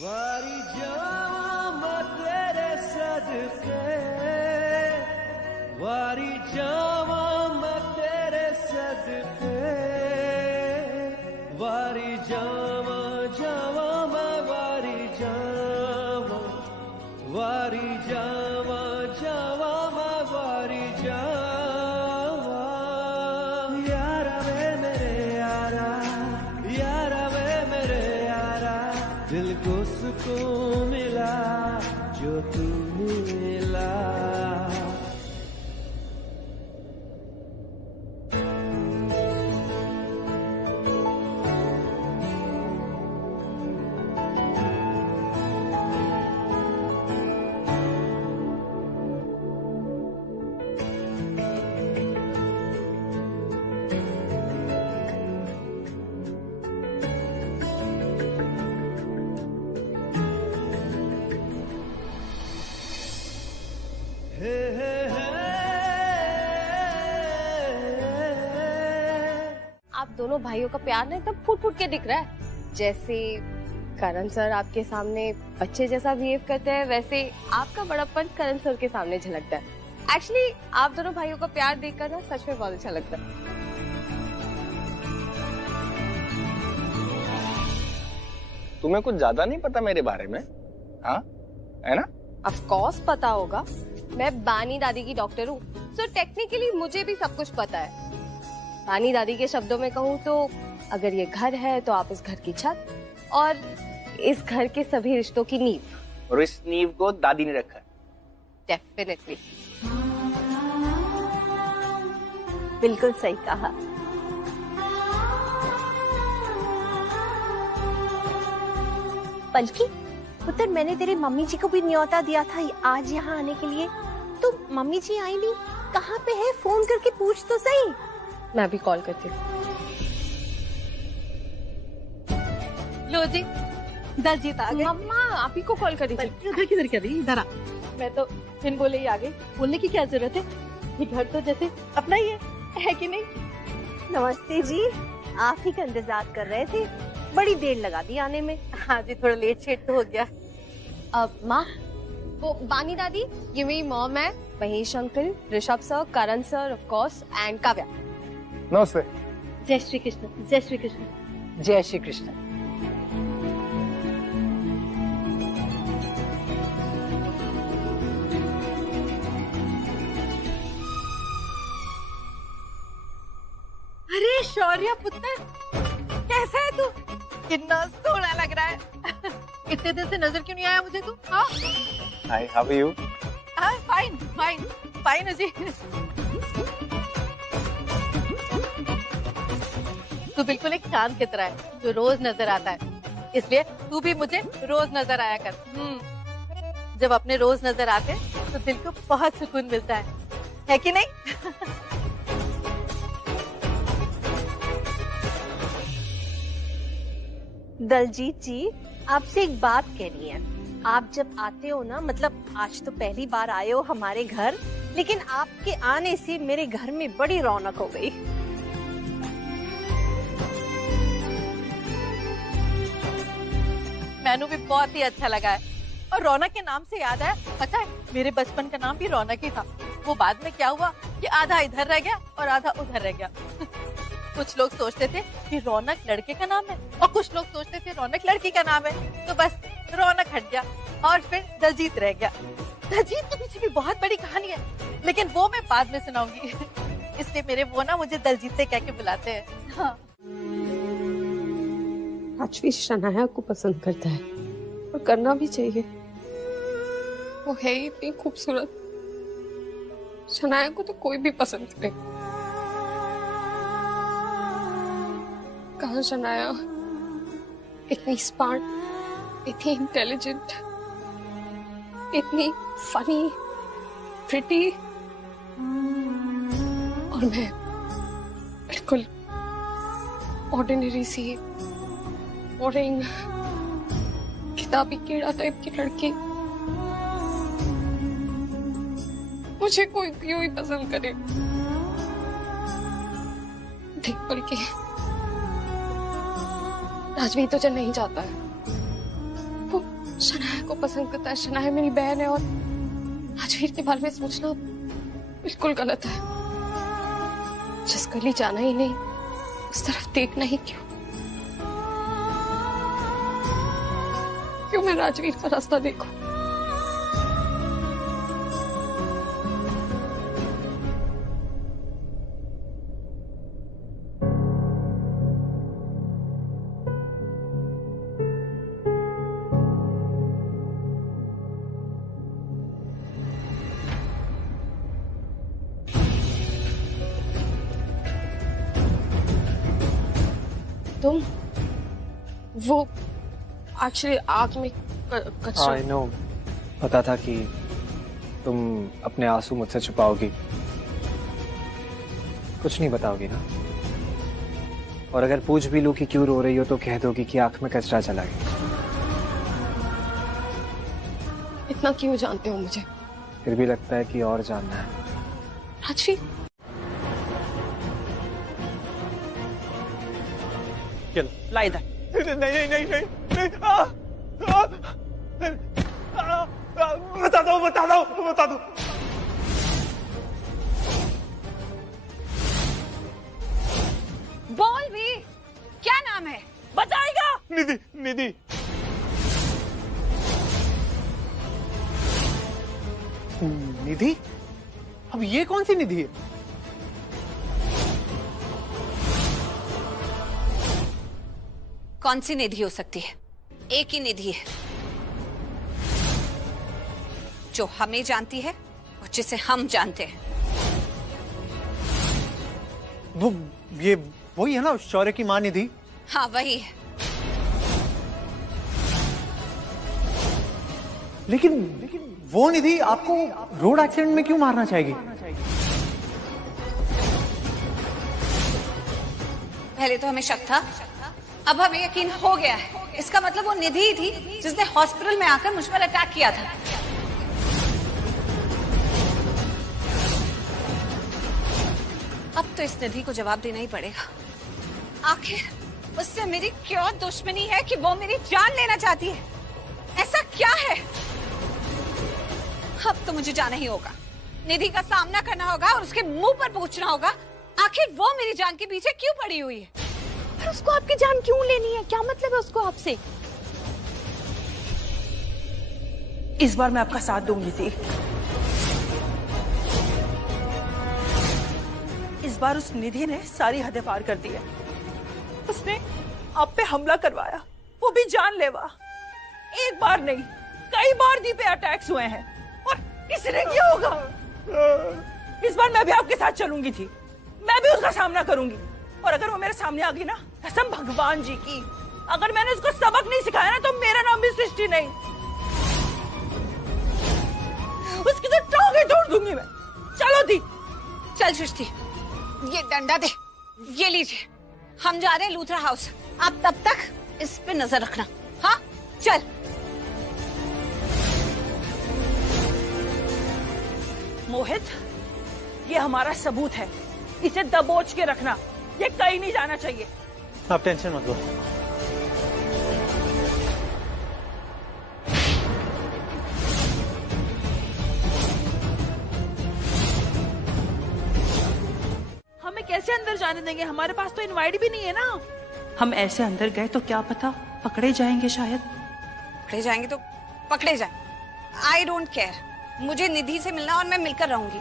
वारी जामा तेरे सदके, वारी जामा तेरे सदके, वारी जामा जामा वारी जामा, वारी जामा जामा वारी जामा। यारा वे मेरे यारा, यारा वे मेरे यारा, दिल को सुकून मिला जो तू मिला। आप दोनों भाइयों का प्यार ना एकदम फूट फूट के दिख रहा है। जैसे करण सर आपके सामने बच्चे जैसा बिहेव करते हैं, वैसे आपका बड़प्पन करण सर के सामने झलकता है। एक्चुअली आप दोनों भाइयों का प्यार देखकर ना सच में बहुत अच्छा लगता है। तुम्हें कुछ ज्यादा नहीं पता मेरे बारे में, हाँ है ना? ऑफ कोर्स पता होगा, मैं बानी दादी की डॉक्टर हूँ, सो टेक्निकली मुझे भी सब कुछ पता है। बानी दादी के शब्दों में कहूँ तो अगर ये घर है तो आप इस घर की छत और इस घर के सभी रिश्तों की नींव। और इस नींव को दादी ने रखा है। डेफिनेटली। बिल्कुल सही कहा। बल्कि पुत्र, मैंने तेरी मम्मी जी को भी न्योता दिया था आज यहाँ आने के लिए, तो मम्मी जी आई नहीं, कहाँ पे है? फोन करके पूछ तो सही। मैं भी कॉल करती हूँ। लो जी, दलजीत आ गए। मम्मा आप ही को कॉल करी थी। इधर किधर कर रही? इधर आ। मैं तो बिन बोले ही आ गई। बोलने की क्या जरूरत है, ये घर तो जैसे अपना ही है कि नहीं? नमस्ते जी, आप ही का इंतजार कर रहे थे, बड़ी देर लगा दी आने में। हाँ जी, थोड़ा लेट शेट तो हो गया। अब माँ, वो बानी दादी, ये मेरी मॉम है, Mahesh uncle, Rishabh sir, Karan sir of course, and Kavya. नमस्ते। जय श्री कृष्ण। जय श्री कृष्ण। जय श्री कृष्ण। अरे शौर्य पुत्र, कैसा है तू? कितना सोहना लग रहा है। इतने दिन से नजर क्यों नहीं आया मुझे तू? हाँ hi, how are you? Fine fine fine जी। तू बिल्कुल एक चांद की तरह है जो रोज नजर आता है, इसलिए तू भी मुझे रोज नजर आया कर। जब अपने रोज नजर आते तो दिल को बहुत सुकून मिलता है कि नहीं? दलजीत जी, आपसे एक बात कहनी है। आप जब आते हो ना, मतलब आज तो पहली बार आए हो हमारे घर, लेकिन आपके आने से मेरे घर में बड़ी रौनक हो गई। मैनू भी बहुत ही अच्छा लगा है। और रौनक के नाम से याद है, पता है मेरे बचपन का नाम भी रौनक ही था। वो बाद में क्या हुआ कि आधा इधर रह गया और आधा उधर रह गया। कुछ लोग सोचते थे कि रौनक लड़के का नाम है और कुछ लोग सोचते थे रौनक लड़की का नाम है, तो बस रौनक हट गया और फिर दलजीत रह गया। दलजीत के पीछे भी बहुत बड़ी कहानी है, लेकिन वो मैं बाद में सुनाऊंगी। इसलिए मेरे वो ना मुझे दलजीत से कह के बुलाते हैं। हाँ। राजवीर शनाया को पसंद करता है और करना भी चाहिए। वो है ही इतनी खूबसूरत, शनाया को तो कोई भी पसंद करे। कहाँ शनाया इतनी स्मार्ट, इतनी इंटेलिजेंट, इतनी फनी, प्रिटी, और मैं बिल्कुल ऑर्डिनरी सी बोरिंग किताबी कीड़ा टाइप की लड़की। मुझे कोई क्यों ही पसंद करे। ठीक बल्कि राजवीर तो चल नहीं चाहता है, वो शनाया को पसंद करता है। शनाया मेरी बहन है और राजवीर के बारे में सोचना बिल्कुल गलत है। जिस गली जाना ही नहीं उस तरफ देखना ही क्यों मैं राजवीर का रास्ता देखूं? तुम वो एक्चुअली आग में कचरा। आई नो, पता था कि तुम अपने आंसू मुझसे छुपाओगी, कुछ नहीं बताओगी ना। और अगर पूछ भी लूं कि क्यों रो रही हो तो कह दोगी कि आंख में कचरा चला गया। इतना क्यों जानते हो मुझे? फिर भी लगता है कि और जानना है। राजवीर ला इधर। नहीं नहीं नहीं नहीं, बता दो। बोल भी, क्या नाम है? बताएगा? निधि। निधि? अब ये कौन सी निधि है? कौन सी निधि हो सकती है? एक ही निधि है जो हमें जानती है और जिसे हम जानते हैं। वो ये वही है ना, शौर्य की मां निधि? हाँ वही है। लेकिन वो निधि आपको रोड एक्सीडेंट में क्यों मारना चाहेगी? पहले तो हमें शक था, अब हमें यकीन हो गया है। इसका मतलब वो निधि ही थी जिसने हॉस्पिटल में आकर मुझ पर अटैक किया था। अब तो इस निधि को जवाब देना ही पड़ेगा। आखिर उससे मेरी क्या दुश्मनी है कि वो मेरी जान लेना चाहती है? ऐसा क्या है? अब तो मुझे जाना ही होगा, निधि का सामना करना होगा और उसके मुंह पर पूछना होगा आखिर वो मेरी जान के पीछे क्यों पड़ी हुई है। पर उसको आपकी जान क्यों लेनी है? क्या मतलब है उसको आपसे? इस बार मैं आपका साथ दूंगी थी। इस बार उस निधि ने सारी हदें पार कर दी है। उसने आप पे हमला करवाया, वो भी जानलेवा। एक बार नहीं, कई बार दी पे अटैक्स हुए हैं और किसने किया होगा? इस बार मैं भी आपके साथ चलूंगी थी, मैं भी उसका सामना करूंगी। और अगर वो मेरे सामने आ गई ना, कसम भगवान जी की, अगर मैंने उसको सबक नहीं सिखाया ना तो मेरा नाम भी सृष्टि नहीं। उसकी तो टांगें तोड़ दूंगी मैं। चलो दी। चल सृष्टि, ये डंडा दे, ये लीजिए। हम जा रहे हैं लूथरा हाउस, आप तब तक इस पे नजर रखना। हाँ चल। मोहित, ये हमारा सबूत है, इसे दबोच के रखना, ये कहीं नहीं जाना चाहिए। आप टेंशन मत लो। हमें कैसे अंदर जाने देंगे? हमारे पास तो इनवाइट भी नहीं है ना। हम ऐसे अंदर गए तो क्या पता पकड़े जाएंगे। शायद पकड़े जाएंगे तो पकड़े जाए, आई डोंट केयर। मुझे निधि से मिलना और मैं मिलकर रहूंगी।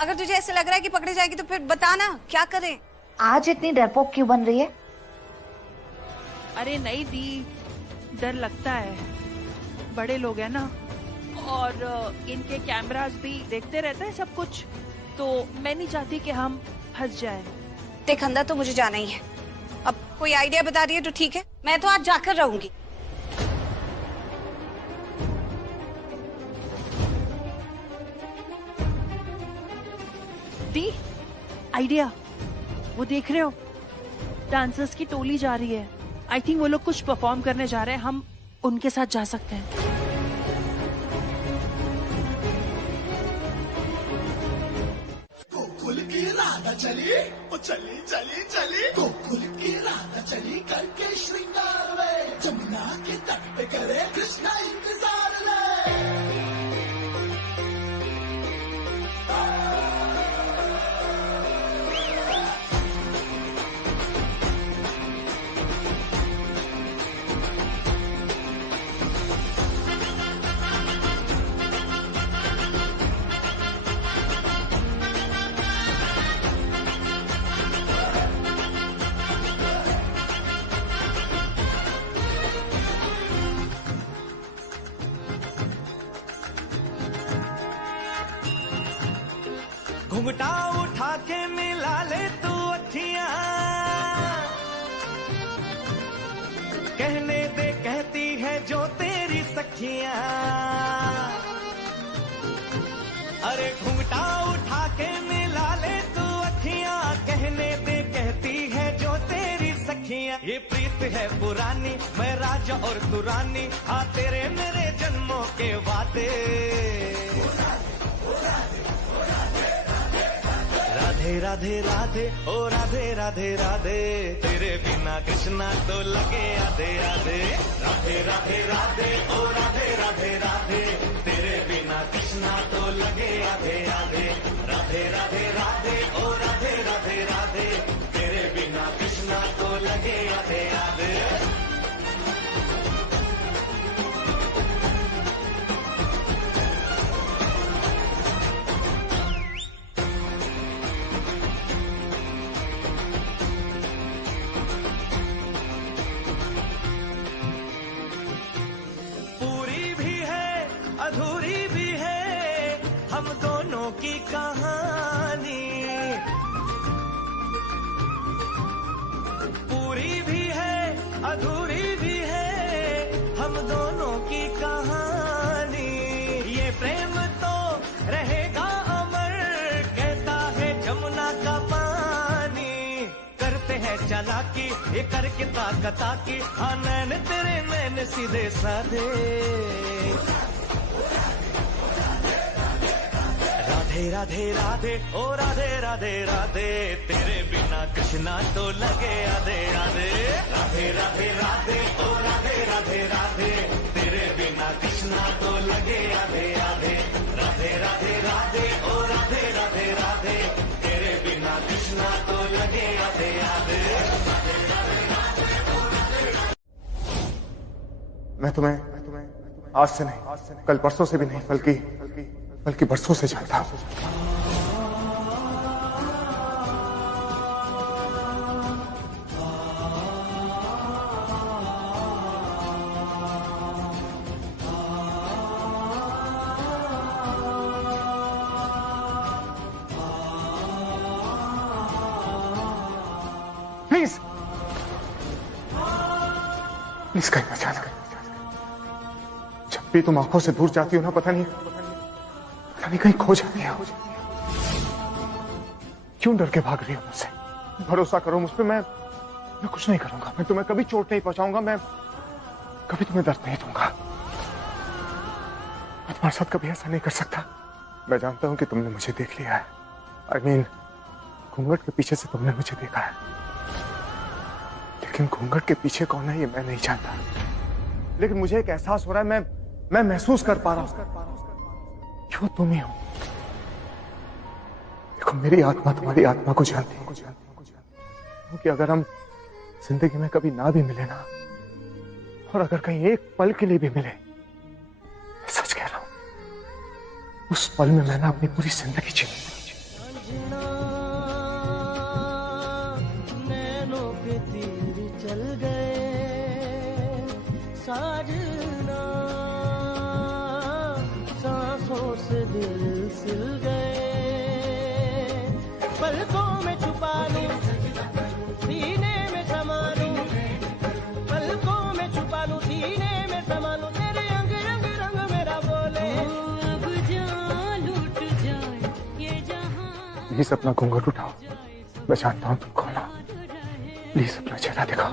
अगर तुझे ऐसे लग रहा है कि पकड़े जाएगी तो फिर बता ना, क्या करें? आज इतनी डरपोक क्यों बन रही है? अरे नहीं दी, डर लगता है, बड़े लोग हैं ना, और इनके कैमरास भी देखते रहते हैं सब कुछ, तो मैं नहीं चाहती कि हम फंस जाएं। देख अंदर तो मुझे जाना ही है। अब कोई आइडिया बता रही है तो ठीक है, मैं तो आज जाकर रहूंगी। दी आइडिया, वो देख रहे हो, डांसर्स की टोली जा रही है आई थिंक वो लोग कुछ परफॉर्म करने जा रहे हैं, हम उनके साथ जा सकते हैं। गोकुल की राधा चली, वो चली चली चली, गोकुल की राधा चली करके श्रृंगार में, जमुना के तट पे करे कृष्णा इंतजार में। घुंघटा उठा के मिला ले तू अखियां, कहने दे कहती है जो तेरी सखियां। अरे घुंघटा उठा के मिला ले तू अखियां, कहने दे कहती है जो तेरी सखियां। ये प्रीत है पुरानी, मैं राजा और तू रानी, हाँ तेरे मेरे जन्मों के वादे। राधे राधे राधे ओ राधे राधे राधे, तेरे बिना कृष्णा तो लगे आधे आधे। राधे राधे राधे ओ राधे राधे राधे, तेरे बिना कृष्णा तो लगे आधे आधे। राधे राधे राधे ओ राधे राधे राधे, तेरे बिना कृष्णा तो लगे आधे आधे। अधूरी भी है हम दोनों की कहानी, पूरी भी है अधूरी भी है हम दोनों की कहानी। ये प्रेम तो रहेगा अमर, कहता है जमुना का पानी। करते हैं चालाकी ये करके ताकता की, हाँ नैन तेरे नैन सीधे साधे। राधे राधे राधे ओ राधे राधे राधे, तेरे बिना कृष्णा तो लगे आधे आधे। राधे राधे राधे ओ राधे राधे राधे, तेरे बिना कृष्णा तो लगे आधे आधे। राधे राधे राधे ओ राधे राधे राधे, तेरे बिना कृष्णा तो लगे आधे आधे। मैं तुम्हें आज से नहीं, कल परसों से भी नहीं, बल्कि बरसों से जानता हूं। प्लीज कहीं मत जाना। जब भी तुम आंखों से दूर जाती हो ना, पता नहीं कहीं खो जाती है। क्यों डर के भाग रही हो मुझसे? भरोसा करो मुझ पे, मैं कुछ नहीं करूंगा। मैं तुम्हें कभी चोट नहीं पहुंचाऊंगा, मैं कभी तुम्हें दर्द नहीं दूंगा। मैं तुम्हारे साथ कभी ऐसा नहीं कर सकता। मैं जानता हूं कि तुमने मुझे देख लिया है। I mean, घूंघट के पीछे से तुमने मुझे देखा है, लेकिन घूंघट के पीछे कौन है ये मैं नहीं जानता। लेकिन मुझे एक एहसास हो रहा है, मैं महसूस कर पा रहा हूं क्यों तुम ही हो। देखो मेरी आत्मा तुम्हारी आत्मा को जानती है, क्योंकि अगर हम जिंदगी में कभी ना भी मिले ना, और अगर कहीं एक पल के लिए भी मिले, सच कह रहा हूं, उस पल में मैं ना अपनी पूरी जिंदगी जी। नैनों के तीर चल गए साजना, सांसों से दिल सिल गए। पलकों में छुपा लूं, सीने में समा लूं, पलकों में छुपा लूं, सीने में समा लूं, तेरे अंग रंग रंग मेरा बोले अब जा लूट जाए ये जहां। प्लीज अपना घूंघट उठाओ, मैं जानता हूं तुम कौन हो। प्लीज अपना चेहरा दिखाओ।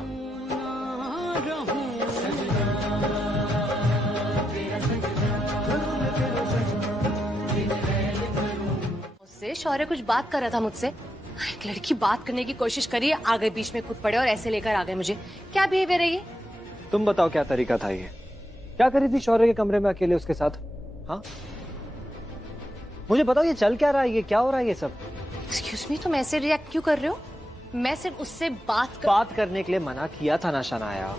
मेरे, शौर्य कुछ बात कर रहा था मुझसे। एक लड़की बात करने की कोशिश करी, आगे बीच में कूद पड़े और ऐसे लेकर आ गए मुझे। क्या बिहेवियर है ये? तुम बताओ क्या तरीका था ये? क्या करी थी शौर्य के कमरे में अकेले उसके साथ? हाँ, मुझे बताओ ये चल क्या रहा है, ये क्या हो रहा है ये सब? एक्सक्यूज मी, तुम ऐसे रिएक्ट क्यों कर रहे हो? मैं सिर्फ उससे बात करने के लिए मना किया था ना शनाया।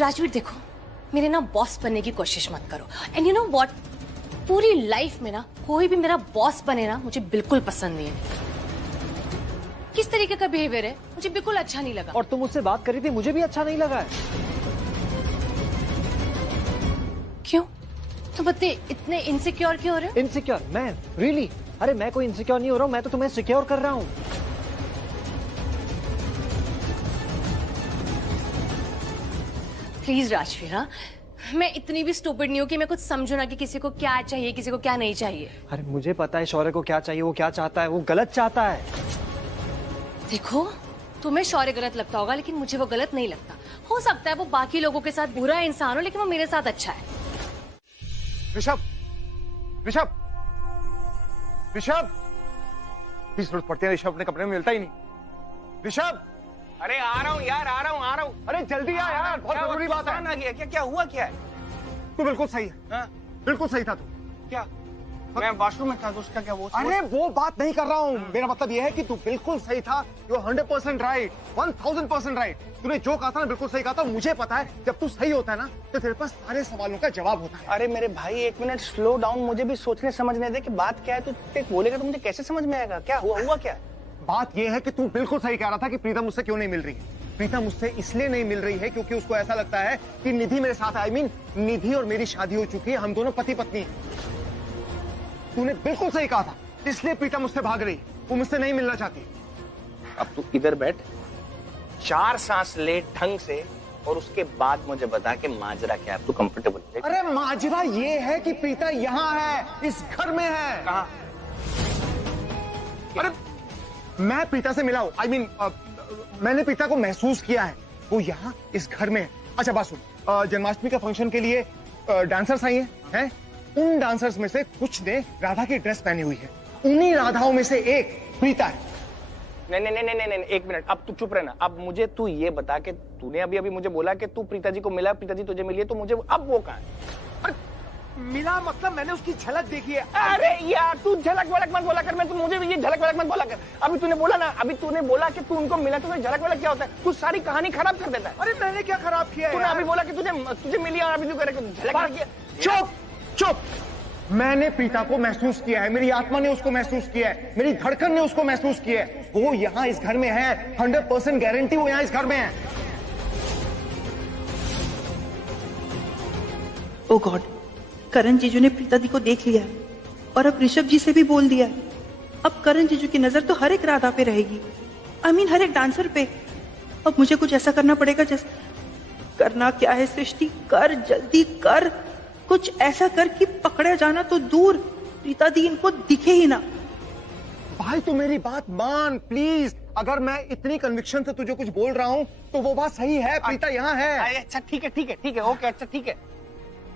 राजवीर देखो, मेरे ना बॉस बनने की कोशिश मत करो। एंड यू नो व्हाट, पूरी लाइफ में ना कोई भी मेरा बॉस बने ना मुझे बिल्कुल पसंद नहीं है। किस तरीके का बिहेवियर है, मुझे बिल्कुल अच्छा नहीं लगा। और तुम मुझसे बात करी थी, मुझे भी अच्छा नहीं लगा है। क्यों? तुम इतने इनसिक्योर क्यों हो रहे हो? इनसिक्योर? मैं? रियली? अरे मैं कोई इनसिक्योर नहीं हो रहा हूँ, मैं तो तुम्हें सिक्योर कर रहा हूँ। प्लीज राजवीर, हाँ? मैं इतनी भी स्टूपिड नहीं हूँ कि मैं कुछ समझू ना कि किसी को क्या चाहिए, किसी को क्या नहीं चाहिए। अरे मुझे पता है शौर्य को क्या चाहिए, वो क्या चाहता है, वो गलत चाहता है। देखो, तुम्हें शौर्य गलत लगता होगा, लेकिन मुझे वो गलत नहीं लगता। हो सकता है वो बाकी लोगों के साथ बुरा इंसान हो, लेकिन वो मेरे साथ अच्छा है। ऋषभ, ऋषभ, ऋषभ, 20 मिनट पड़ते हैं, ऋषभ अपने कमरे में मिलता ही नहीं। ऋषभ, अरे आ रहा हूँ यार, आ रहा हूँ। अरे जल्दी आ यार, बहुत जरूरी बात है। आ गया क्या? क्या हुआ? क्या है? तू बिल्कुल सही है। हाँ? बिल्कुल सही था तू। क्या? मैं वॉशरूम में था तो उसका क्या? वो अरे वो बात नहीं कर रहा हूँ, मेरा मतलब ये है कि तू बिल्कुल सही था। You 100% right, 1000% right. तूने जो कहा था ना बिल्कुल सही कहा था। मुझे पता है जब तू सही होता है ना तो तेरे पास सारे सवालों का जवाब होता है। अरे मेरे भाई, एक मिनट स्लो डाउन, मुझे भी सोचने समझने दे कि बात क्या है। तू बोलेगा तो मुझे कैसे समझ में आएगा? क्या हुआ क्या? बात यह है कि तू बिल्कुल सही कह रहा था कि प्रीता मुझसे क्यों नहीं मिल रही है। प्रीता मुझसे इसलिए नहीं मिल रही है क्योंकि उसको ऐसा लगता है कि निधि मेरे साथ, आई मीन निधि और मेरी शादी हो चुकी है, हम दोनों पति पत्नी हैं। तूने बिल्कुल सही कहा था, इसलिए प्रीता मुझसे भाग रही, वो मुझसे नहीं मिलना चाहती। अब तू इधर बैठ, 4 सांस ले ढंग से, और उसके बाद मुझे बता के माजरा क्या है। तू कंफर्टेबल? अरे माजरा ये है कि प्रीता यहाँ है, इस घर में है। कहाँ? अरे मैं प्रीता से मिला हूँ, आई मीन मैंने प्रीता को महसूस किया है, वो यहाँ इस घर में है। अच्छा बात सुन, जन्माष्टमी का फंक्शन के लिए डांसर्स आई हैं? उन डांसर्स में से कुछ ने राधा की ड्रेस पहनी हुई है, उन्हीं राधाओं में से एक प्रीता है। नहीं, एक मिनट, अब तू चुप रहना। अब मुझे तू ये बता के तूने अभी मुझे बोला कि तू प्रीता जी को मिला, प्रीता जी तुझे मिली है, तो मुझे अब वो कहाँ है? मिला मतलब मैंने उसकी झलक देखी है। अरे यार तू झलक वलक मत बोला कर, मैं मुझे भी ये झलक वलक मत बोला कर। अभी तूने बोला ना, अभी तूने बोला कि तू उनको मिला, तो झलक वलक क्या होता है? तू सारी कहानी खराब कर देता है। अरे मैंने क्या खराब किया? तूने अभी बोला कि तुझे मिली और अभी तू कह रहा है चुप चुप। मैंने प्रीता को महसूस किया है, मेरी आत्मा ने उसको महसूस किया है, मेरी धड़कन ने उसको महसूस किया है। वो यहाँ इस घर में है, 100% गारंटी वो यहाँ इस घर में है। ओ गॉड, करण जीजू ने प्रीता दी को देख लिया और अब ऋषभ जी से भी बोल दिया। अब करण जीजू की नजर तो हर एक राधा पे रहेगी, आई मीन हर एक डांसर पे। अब मुझे कुछ ऐसा करना पड़ेगा जैसे, करना क्या है सृष्टि, कर जल्दी कर, कुछ ऐसा कर कि पकड़ा जाना तो दूर, प्रीता दी इनको दिखे ही ना। भाई तू मेरी बात मान प्लीज। अगर मैं इतनी कन्विक्शन से तुझे कुछ बोल रहा हूँ तो वो बात सही है, प्रीता यहाँ है। अच्छा ठीक है, ओके, अच्छा ठीक है।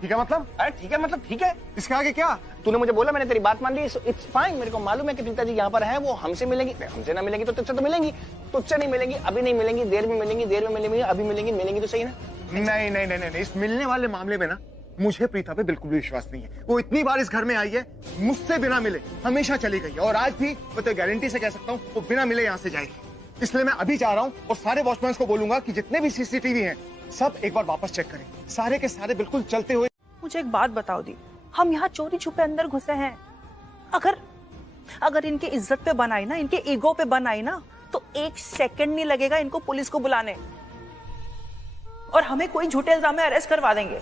ठीक है मतलब? अरे ठीक है मतलब ठीक है। इसके आगे क्या? तूने मुझे बोला, मैंने तेरी बात मान ली, इट्स फाइन। मेरे को मालूम है कि प्रीता जी यहाँ पर है, वो हमसे मिलेंगी, हमसे ना मिलेंगी तो तुझसे तो मिलेंगी, तुझसे नहीं मिलेंगी, अभी नहीं मिलेंगी, देर में मिलेंगी, अभी मिलेंगी तो सही ना? नहीं, इस मिलने वाले मामले में ना मुझे प्रीता पे बिल्कुल भी विश्वास नहीं है। वो इतनी बार इस घर में आई है, मुझसे बिना मिले हमेशा चली गई है, और आज भी मैं तो गारंटी से कह सकता हूँ वो बिना मिले यहाँ से जाएगी। इसलिए मैं अभी जा रहा हूँ और सारे वॉचमैन को बोलूंगा कि जितने भी सीसीटीवी हैं सब एक बार वापस चेक करें, सारे के सारे बिल्कुल चलते हुए। मुझे एक बात बताओ दी, हम यहाँ चोरी छुपे अंदर घुसे हैं, अगर इनके इज्जत पे बनाई ना, इनके ईगो पे बनाई ना, तो 1 सेकंड नहीं लगेगा इनको पुलिस को बुलाने, और हमें कोई झूठे इल्जाम में अरेस्ट करवा देंगे।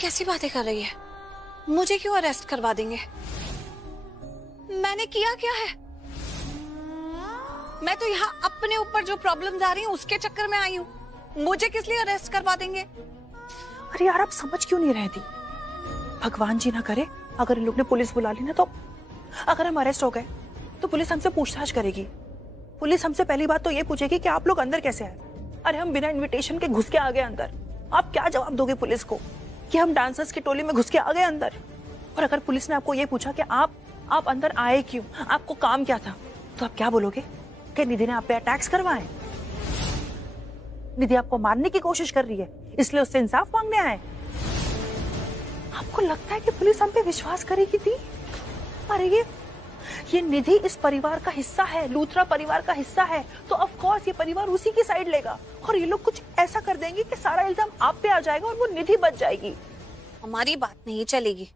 कैसी बातें कर रही है? मुझे क्यों अरेस्ट करवा देंगे? मैंने किया क्या है? मैं तो यहाँ अपने ऊपर जो प्रॉब्लम्स आ रही हैं उसके चक्कर में आई हूँ, मुझे किस लिए अरेस्ट करवा देंगे? अरे यार आप समझ क्यों नहीं रहती? भगवान जी ना करे अगर इन लोग ने पुलिस बुला ली ना, तो अगर हम अरेस्ट हो गए तो पुलिस हमसे पूछताछ करेगी। पुलिस हमसे पहली बात तो ये पूछेगी कि आप लोग अंदर कैसे आए। अरे हम बिना इनविटेशन के घुस के आ गए अंदर, आप क्या जवाब दोगे पुलिस को? कि हम डांसर्स की टोली में घुस के आ गए अंदर। और अगर पुलिस ने आपको ये पूछा कि आप अंदर आए क्यों, आपको काम क्या था, तो आप क्या बोलोगे कि निधि ने आप पे अटैक्स करवाए, निधि आपको मारने की कोशिश कर रही है इसलिए उससे इंसाफ मांगने आए। आपको लगता है कि पुलिस हम पे विश्वास करेगी थी? अरे ये निधि इस परिवार का हिस्सा है, लूथरा परिवार का हिस्सा है, तो ऑफ कोर्स ये परिवार उसी की साइड लेगा और ये लोग कुछ ऐसा कर देंगे कि सारा इल्जाम आप पे आ जाएगा और वो निधि बच जाएगी। हमारी बात नहीं चलेगी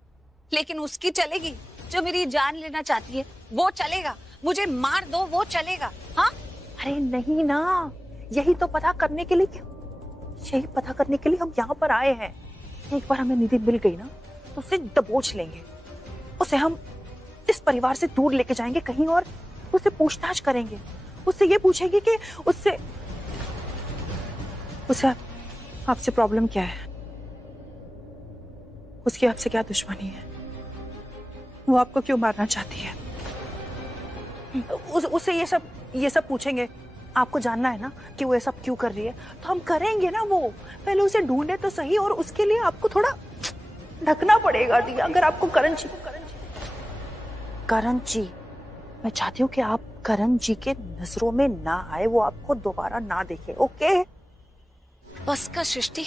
लेकिन उसकी चलेगी। जो मेरी जान लेना चाहती है वो चलेगा, मुझे मार दो वो चलेगा। हाँ अरे नहीं ना, यही तो पता करने के लिए हम यहाँ पर आए हैं। एक बार हमें निधि मिल गई ना तो उसे दबोच लेंगे, उसे हम इस परिवार से दूर लेके जाएंगे कहीं और उससे पूछताछ करेंगे, उससे ये पूछेंगे कि उससे आपसे प्रॉब्लम क्या है, उसकी आपसे क्या दुश्मनी है, वो आपको क्यों मारना चाहती है, उससे ये सब पूछेंगे। आपको जानना है ना कि वो ये सब क्यों कर रही है, तो हम करेंगे ना वो। पहले उसे ढूंढे तो सही, और उसके लिए आपको थोड़ा ढकना पड़ेगा। अगर आपको करण जी, मैं चाहती हूँ कि आप करण जी के नजरों में ना आए, वो आपको दोबारा ना देखे। ओके बस का सृष्टि,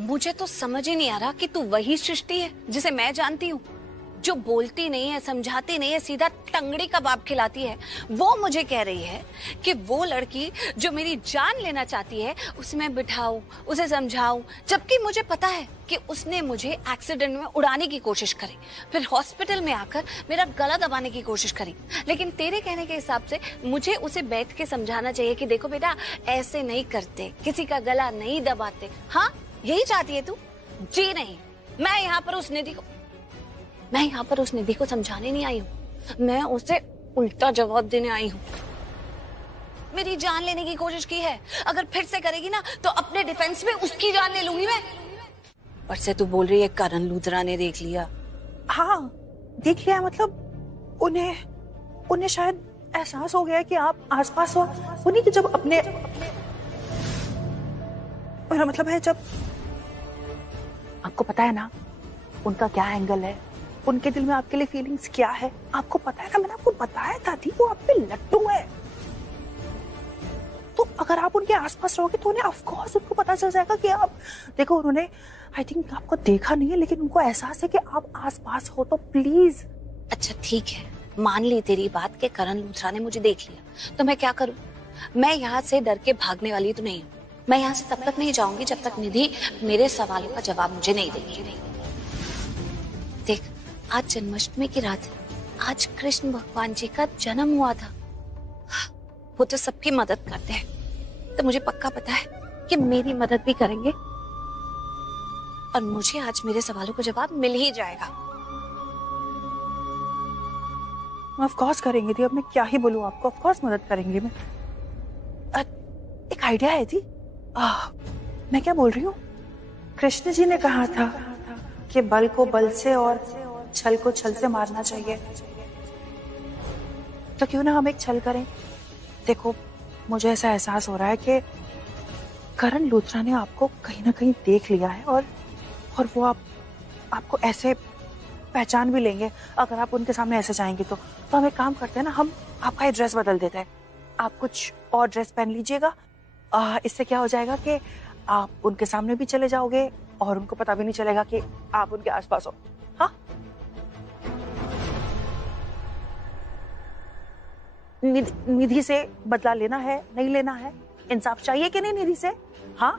मुझे तो समझ ही नहीं आ रहा कि तू वही सृष्टि है जिसे मैं जानती हूँ, जो बोलती नहीं है, समझाती नहीं है, सीधा टंगड़ी कबाब खिलाती है। वो मुझे कह रही है कि वो लड़की जो मेरी जान लेना चाहती है उसे मैं बिठाऊं, उसे समझाऊं, जबकि मुझे पता है कि उसने मुझे एक्सीडेंट में उड़ाने की कोशिश करी, फिर हॉस्पिटल में आकर मेरा गला दबाने की कोशिश करी। लेकिन तेरे कहने के हिसाब से मुझे उसे बैठ के समझाना चाहिए कि देखो बेटा, ऐसे नहीं करते, किसी का गला नहीं दबाते। हाँ यही चाहती है तू? जी नहीं, मैं यहाँ पर उस निधि को समझाने नहीं आई हूँ, मैं उसे उल्टा जवाब देने आई हूँ। मेरी जान लेने की कोशिश की है, अगर फिर से करेगी ना तो अपने डिफेंस में उसकी जान ले लूंगी मैं। पर से तू बोल रही है करण लूथरा ने देख लिया? हाँ देख लिया, मतलब उन्हें शायद एहसास हो गया कि आप आसपास हो। उन्हीं के जब अपने, मेरा मतलब है जब आपको पता है ना उनका क्या एंगल है, उनके दिल में आपके लिए फीलिंग्स क्या है, आपको पता है ना, मैंने आपको बताया था वो आप पे लट्टू है। तो अगर आप उनके आसपास रहोगे तो उन्हें ऑफ कोर्स उनको पता चल जाएगा कि आप देखो, उन्होंने आई थिंक आपको देखा नहीं है लेकिन उनको एहसास है कि आप आसपास हो, तो प्लीज। अच्छा ठीक है, मान ली तेरी बात कि करण लूथरा ने मुझे देख लिया, तो मैं क्या करूं? मैं यहाँ से डर के भागने वाली तो नहीं हूँ। मैं यहाँ से तब तक नहीं जाऊंगी जब तक निधि मेरे सवालों का जवाब मुझे नहीं देगी। देख, आज जन्माष्टमी की रात है, आज कृष्ण भगवान जी का जन्म हुआ था। वो तो सबकी मदद करते हैं, तो मुझे पक्का पता है कि मेरी मदद भी करेंगे और मुझे आज मेरे सवालों का जवाब मिल ही जाएगा। ऑफ कोर्स करेंगे थी, अब मैं क्या ही बोलूं आपको, ऑफ कोर्स मदद करेंगे। मैं एक आइडिया है थी, मैं क्या बोल रही हूँ, कृष्ण जी ने कहा था कि बल को बल से और छल को छल से मारना चाहिए, तो क्यों ना हम एक छल करें। देखो, मुझे ऐसा एहसास हो रहा है कि करण लूथरा ने आपको कहीं ना कहीं देख लिया है और वो आपको ऐसे पहचान भी लेंगे अगर आप उनके सामने ऐसे जाएंगे। तो हम एक काम करते हैं ना, हम आपका ये ड्रेस बदल देते हैं, आप कुछ और ड्रेस पहन लीजिएगा। इससे क्या हो जाएगा कि आप उनके सामने भी चले जाओगे और उनको पता भी नहीं चलेगा कि आप उनके आसपास हो। हाँ, निधि से बदला लेना है, नहीं लेना है, इंसाफ चाहिए कि नहीं निधि से? हाँ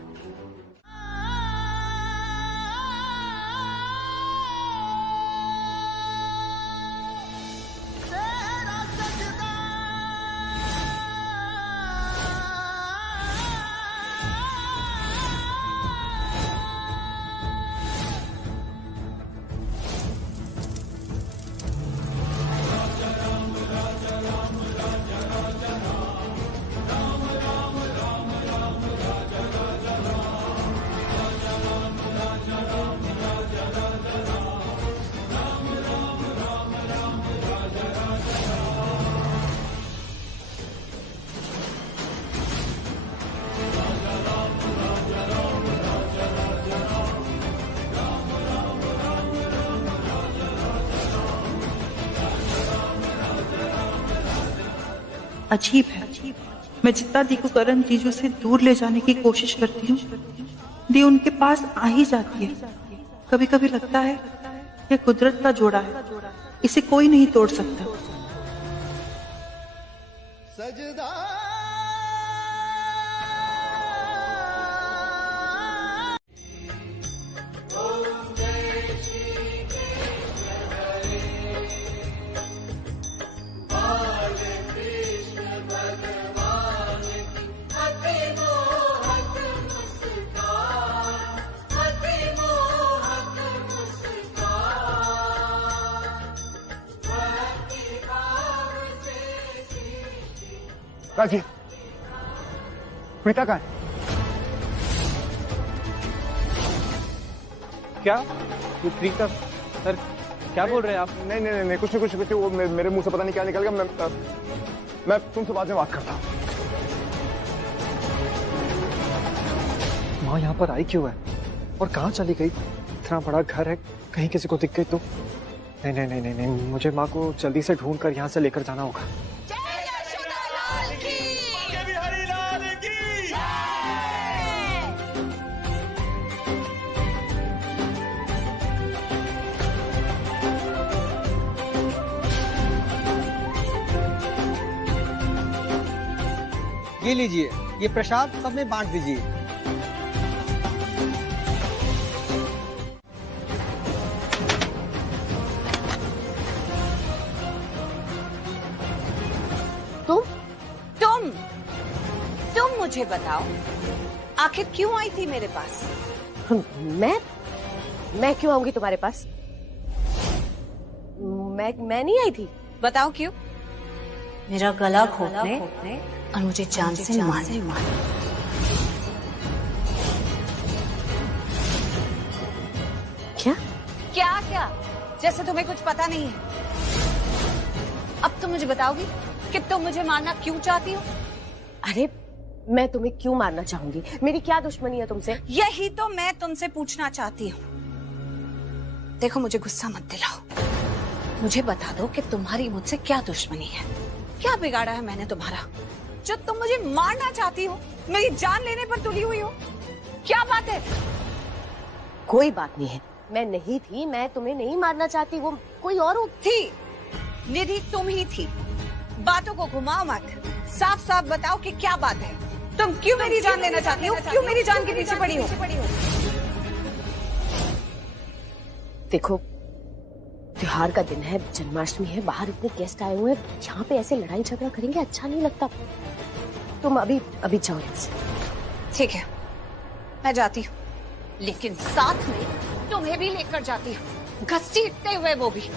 अजीब है। मैं जितना दी को करण जीजू से दूर ले जाने की कोशिश करती हूँ, दी उनके पास आ ही जाती है। कभी कभी लगता है यह कुदरत का जोड़ा है, इसे कोई नहीं तोड़ सकता। राजी, प्रीता कहाँ है? क्या? ये प्रीता सर क्या बोल रहे हैं आप? नहीं, कुछ नहीं, वो मेरे मुंह से पता नहीं क्या निकल गया। मैं तुमसे बाद में बात करता हूँ। माँ यहाँ पर आई क्यों है और कहाँ चली गई? इतना बड़ा घर है, कहीं किसी को दिख गई तो? नहीं, मुझे माँ को जल्दी से ढूंढ कर यहाँ से लेकर जाना होगा। ये लीजिए, ये प्रसाद सब में बांट दीजिए। तुम मुझे बताओ, आखिर क्यों आई थी मेरे पास? मैं क्यों आऊंगी तुम्हारे पास? मैं नहीं आई थी। बताओ क्यों? मेरा गला घोटने और मुझे जान से मारने। क्या? जैसे तुम्हें कुछ पता नहीं है। अब तुम मुझे बताओगी कि तुम मुझे मारना क्यों चाहती हो? अरे मैं तुम्हें क्यों मारना चाहूंगी? मेरी क्या दुश्मनी है तुमसे? यही तो मैं तुमसे पूछना चाहती हूँ। देखो, मुझे गुस्सा मत दिलाओ, मुझे बता दो कि तुम्हारी मुझसे क्या दुश्मनी है? क्या बिगाड़ा है मैंने तुम्हारा जो तुम मुझे मारना चाहती हो, मेरी जान लेने पर तुली हुई हो? क्या बात है? कोई बात नहीं है, मैं नहीं थी, मैं तुम्हें नहीं मारना चाहती, वो कोई और थी। निधि तुम ही थी। बातों को घुमाओ मत, साफ साफ बताओ कि क्या बात है। तुम क्यों मेरी जान लेना चाहती हो? क्यों मेरी जान के पीछे पड़ी हो? देखो, त्योहार का दिन है, जन्माष्टमी है, बाहर इतने गेस्ट आए हुए हैं, यहाँ पे ऐसे लड़ाई झगड़ा करेंगे अच्छा नहीं लगता। तुम अभी जाओ यहाँ से। ठीक है, मैं जाती हूँ, लेकिन साथ में तुम्हें भी लेकर जाती हूँ, घसीटते हुए वो भी।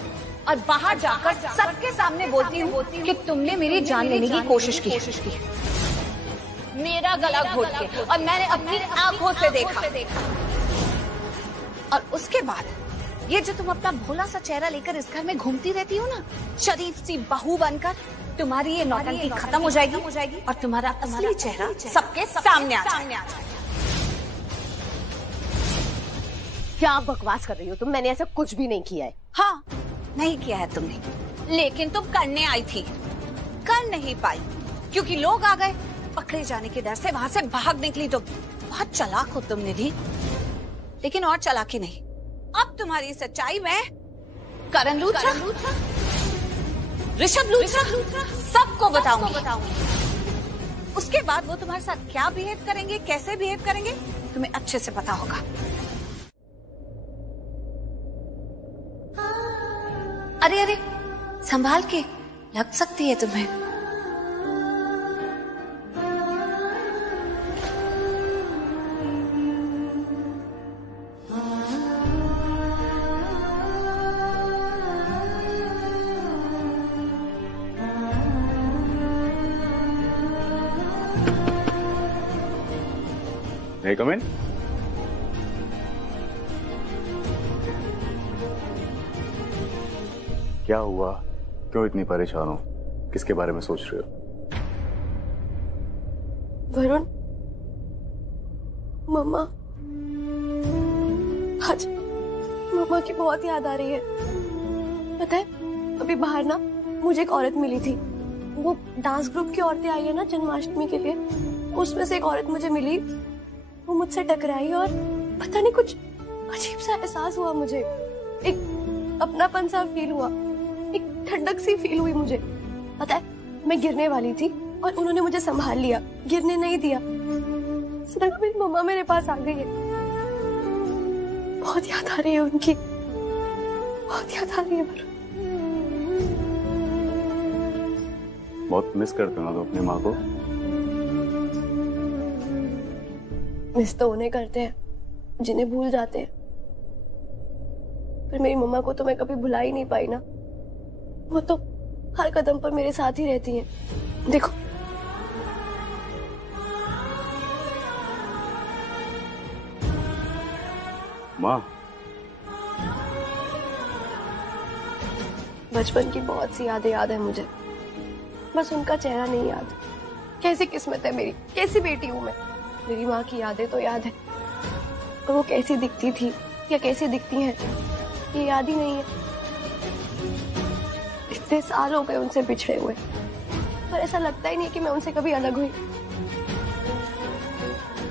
और बाहर जाकर सबके सामने बोलती हूँ कि तुमने मेरी जान लेने की कोशिश की, मेरा गला घोट के, और मैंने अपनी आंखों से देखा। और उसके बाद ये जो तुम अपना भोला सा चेहरा लेकर इस घर में घूमती रहती हो ना, शरीफ सी बहू बनकर, तुम्हारी ये नौटंकी खत्म हो जाएगी और तुम्हारा असली चेहरा सबके सामने आ जाएगा। क्या बकवास कर रही हो तुम? मैंने ऐसा कुछ भी नहीं किया है। हाँ, नहीं किया है तुमने, लेकिन तुम करने आई थी, कर नहीं पाई क्योंकि लोग आ गए। पकड़े जाने के डर से वहां से भाग निकली। तुम बहुत चालाक हो तुम निधि, लेकिन और चालाकी नहीं। अब तुम्हारी सच्चाई में करण लूथरा, ऋषभ लूथरा सबको बताऊंगी। उसके बाद वो तुम्हारे साथ क्या बिहेव करेंगे, कैसे बिहेव करेंगे, तुम्हें अच्छे से पता होगा। अरे संभाल के, लग सकती है तुम्हें। May I come in? क्या हुआ? क्यों इतनी परेशान हो? किसके बारे में सोच रहे हो? वरुण, मम्मा, आज मम्मा की बहुत याद आ रही है। पता है, अभी बाहर ना मुझे एक औरत मिली थी, वो डांस ग्रुप की औरतें आई है ना जन्माष्टमी के लिए, उसमें से एक औरत मुझे मिली, वो मुझसे टकराई और पता नहीं कुछ अजीब सा एहसास हुआ मुझे, एक अपनापन सा फील हुआ, एक ठंडक सी फील हुई मुझे। पता है मैं गिरने वाली थी और उन्होंने मुझे संभाल लिया, गिरने नहीं दिया। सुना मेरी मम्मा मेरे पास आ गई है, बहुत याद आ रही है उनकी, बहुत याद आ रही है। बहुत मिस करते हो ना तो अपनी माँ को? मिस तो उन्हें करते हैं जिन्हें भूल जाते हैं, पर मेरी मम्मा को तो मैं कभी भुला ही नहीं पाई ना। वो तो हर कदम पर मेरे साथ ही रहती हैं। देखो माँ, बचपन की बहुत सी यादें याद है मुझे, बस उनका चेहरा नहीं याद। कैसी किस्मत है मेरी, कैसी बेटी हूँ मैं। मेरी माँ की यादें तो याद है, पर वो कैसी दिखती थी या कैसी दिखती हैं ये याद ही नहीं है। इतने साल हो गए उनसे बिछड़े हुए, पर ऐसा लगता ही नहीं कि मैं उनसे कभी अलग हुई।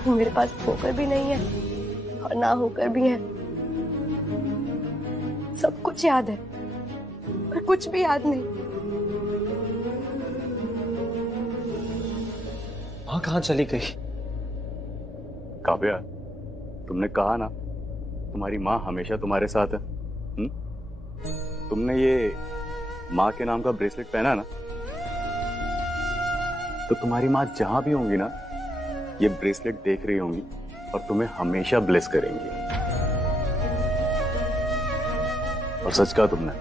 मेरे पास होकर भी नहीं है और ना होकर भी है। सब कुछ याद है पर कुछ भी याद नहीं। माँ कहाँ चली गई? काव्या, तुमने कहा ना तुम्हारी माँ हमेशा तुम्हारे साथ है। तुमने ये माँ के नाम का ब्रेसलेट पहना ना, तो तुम्हारी माँ जहां भी होंगी ना, ये ब्रेसलेट देख रही होंगी और तुम्हें हमेशा ब्लेस करेंगी। और सच कहा तुमने,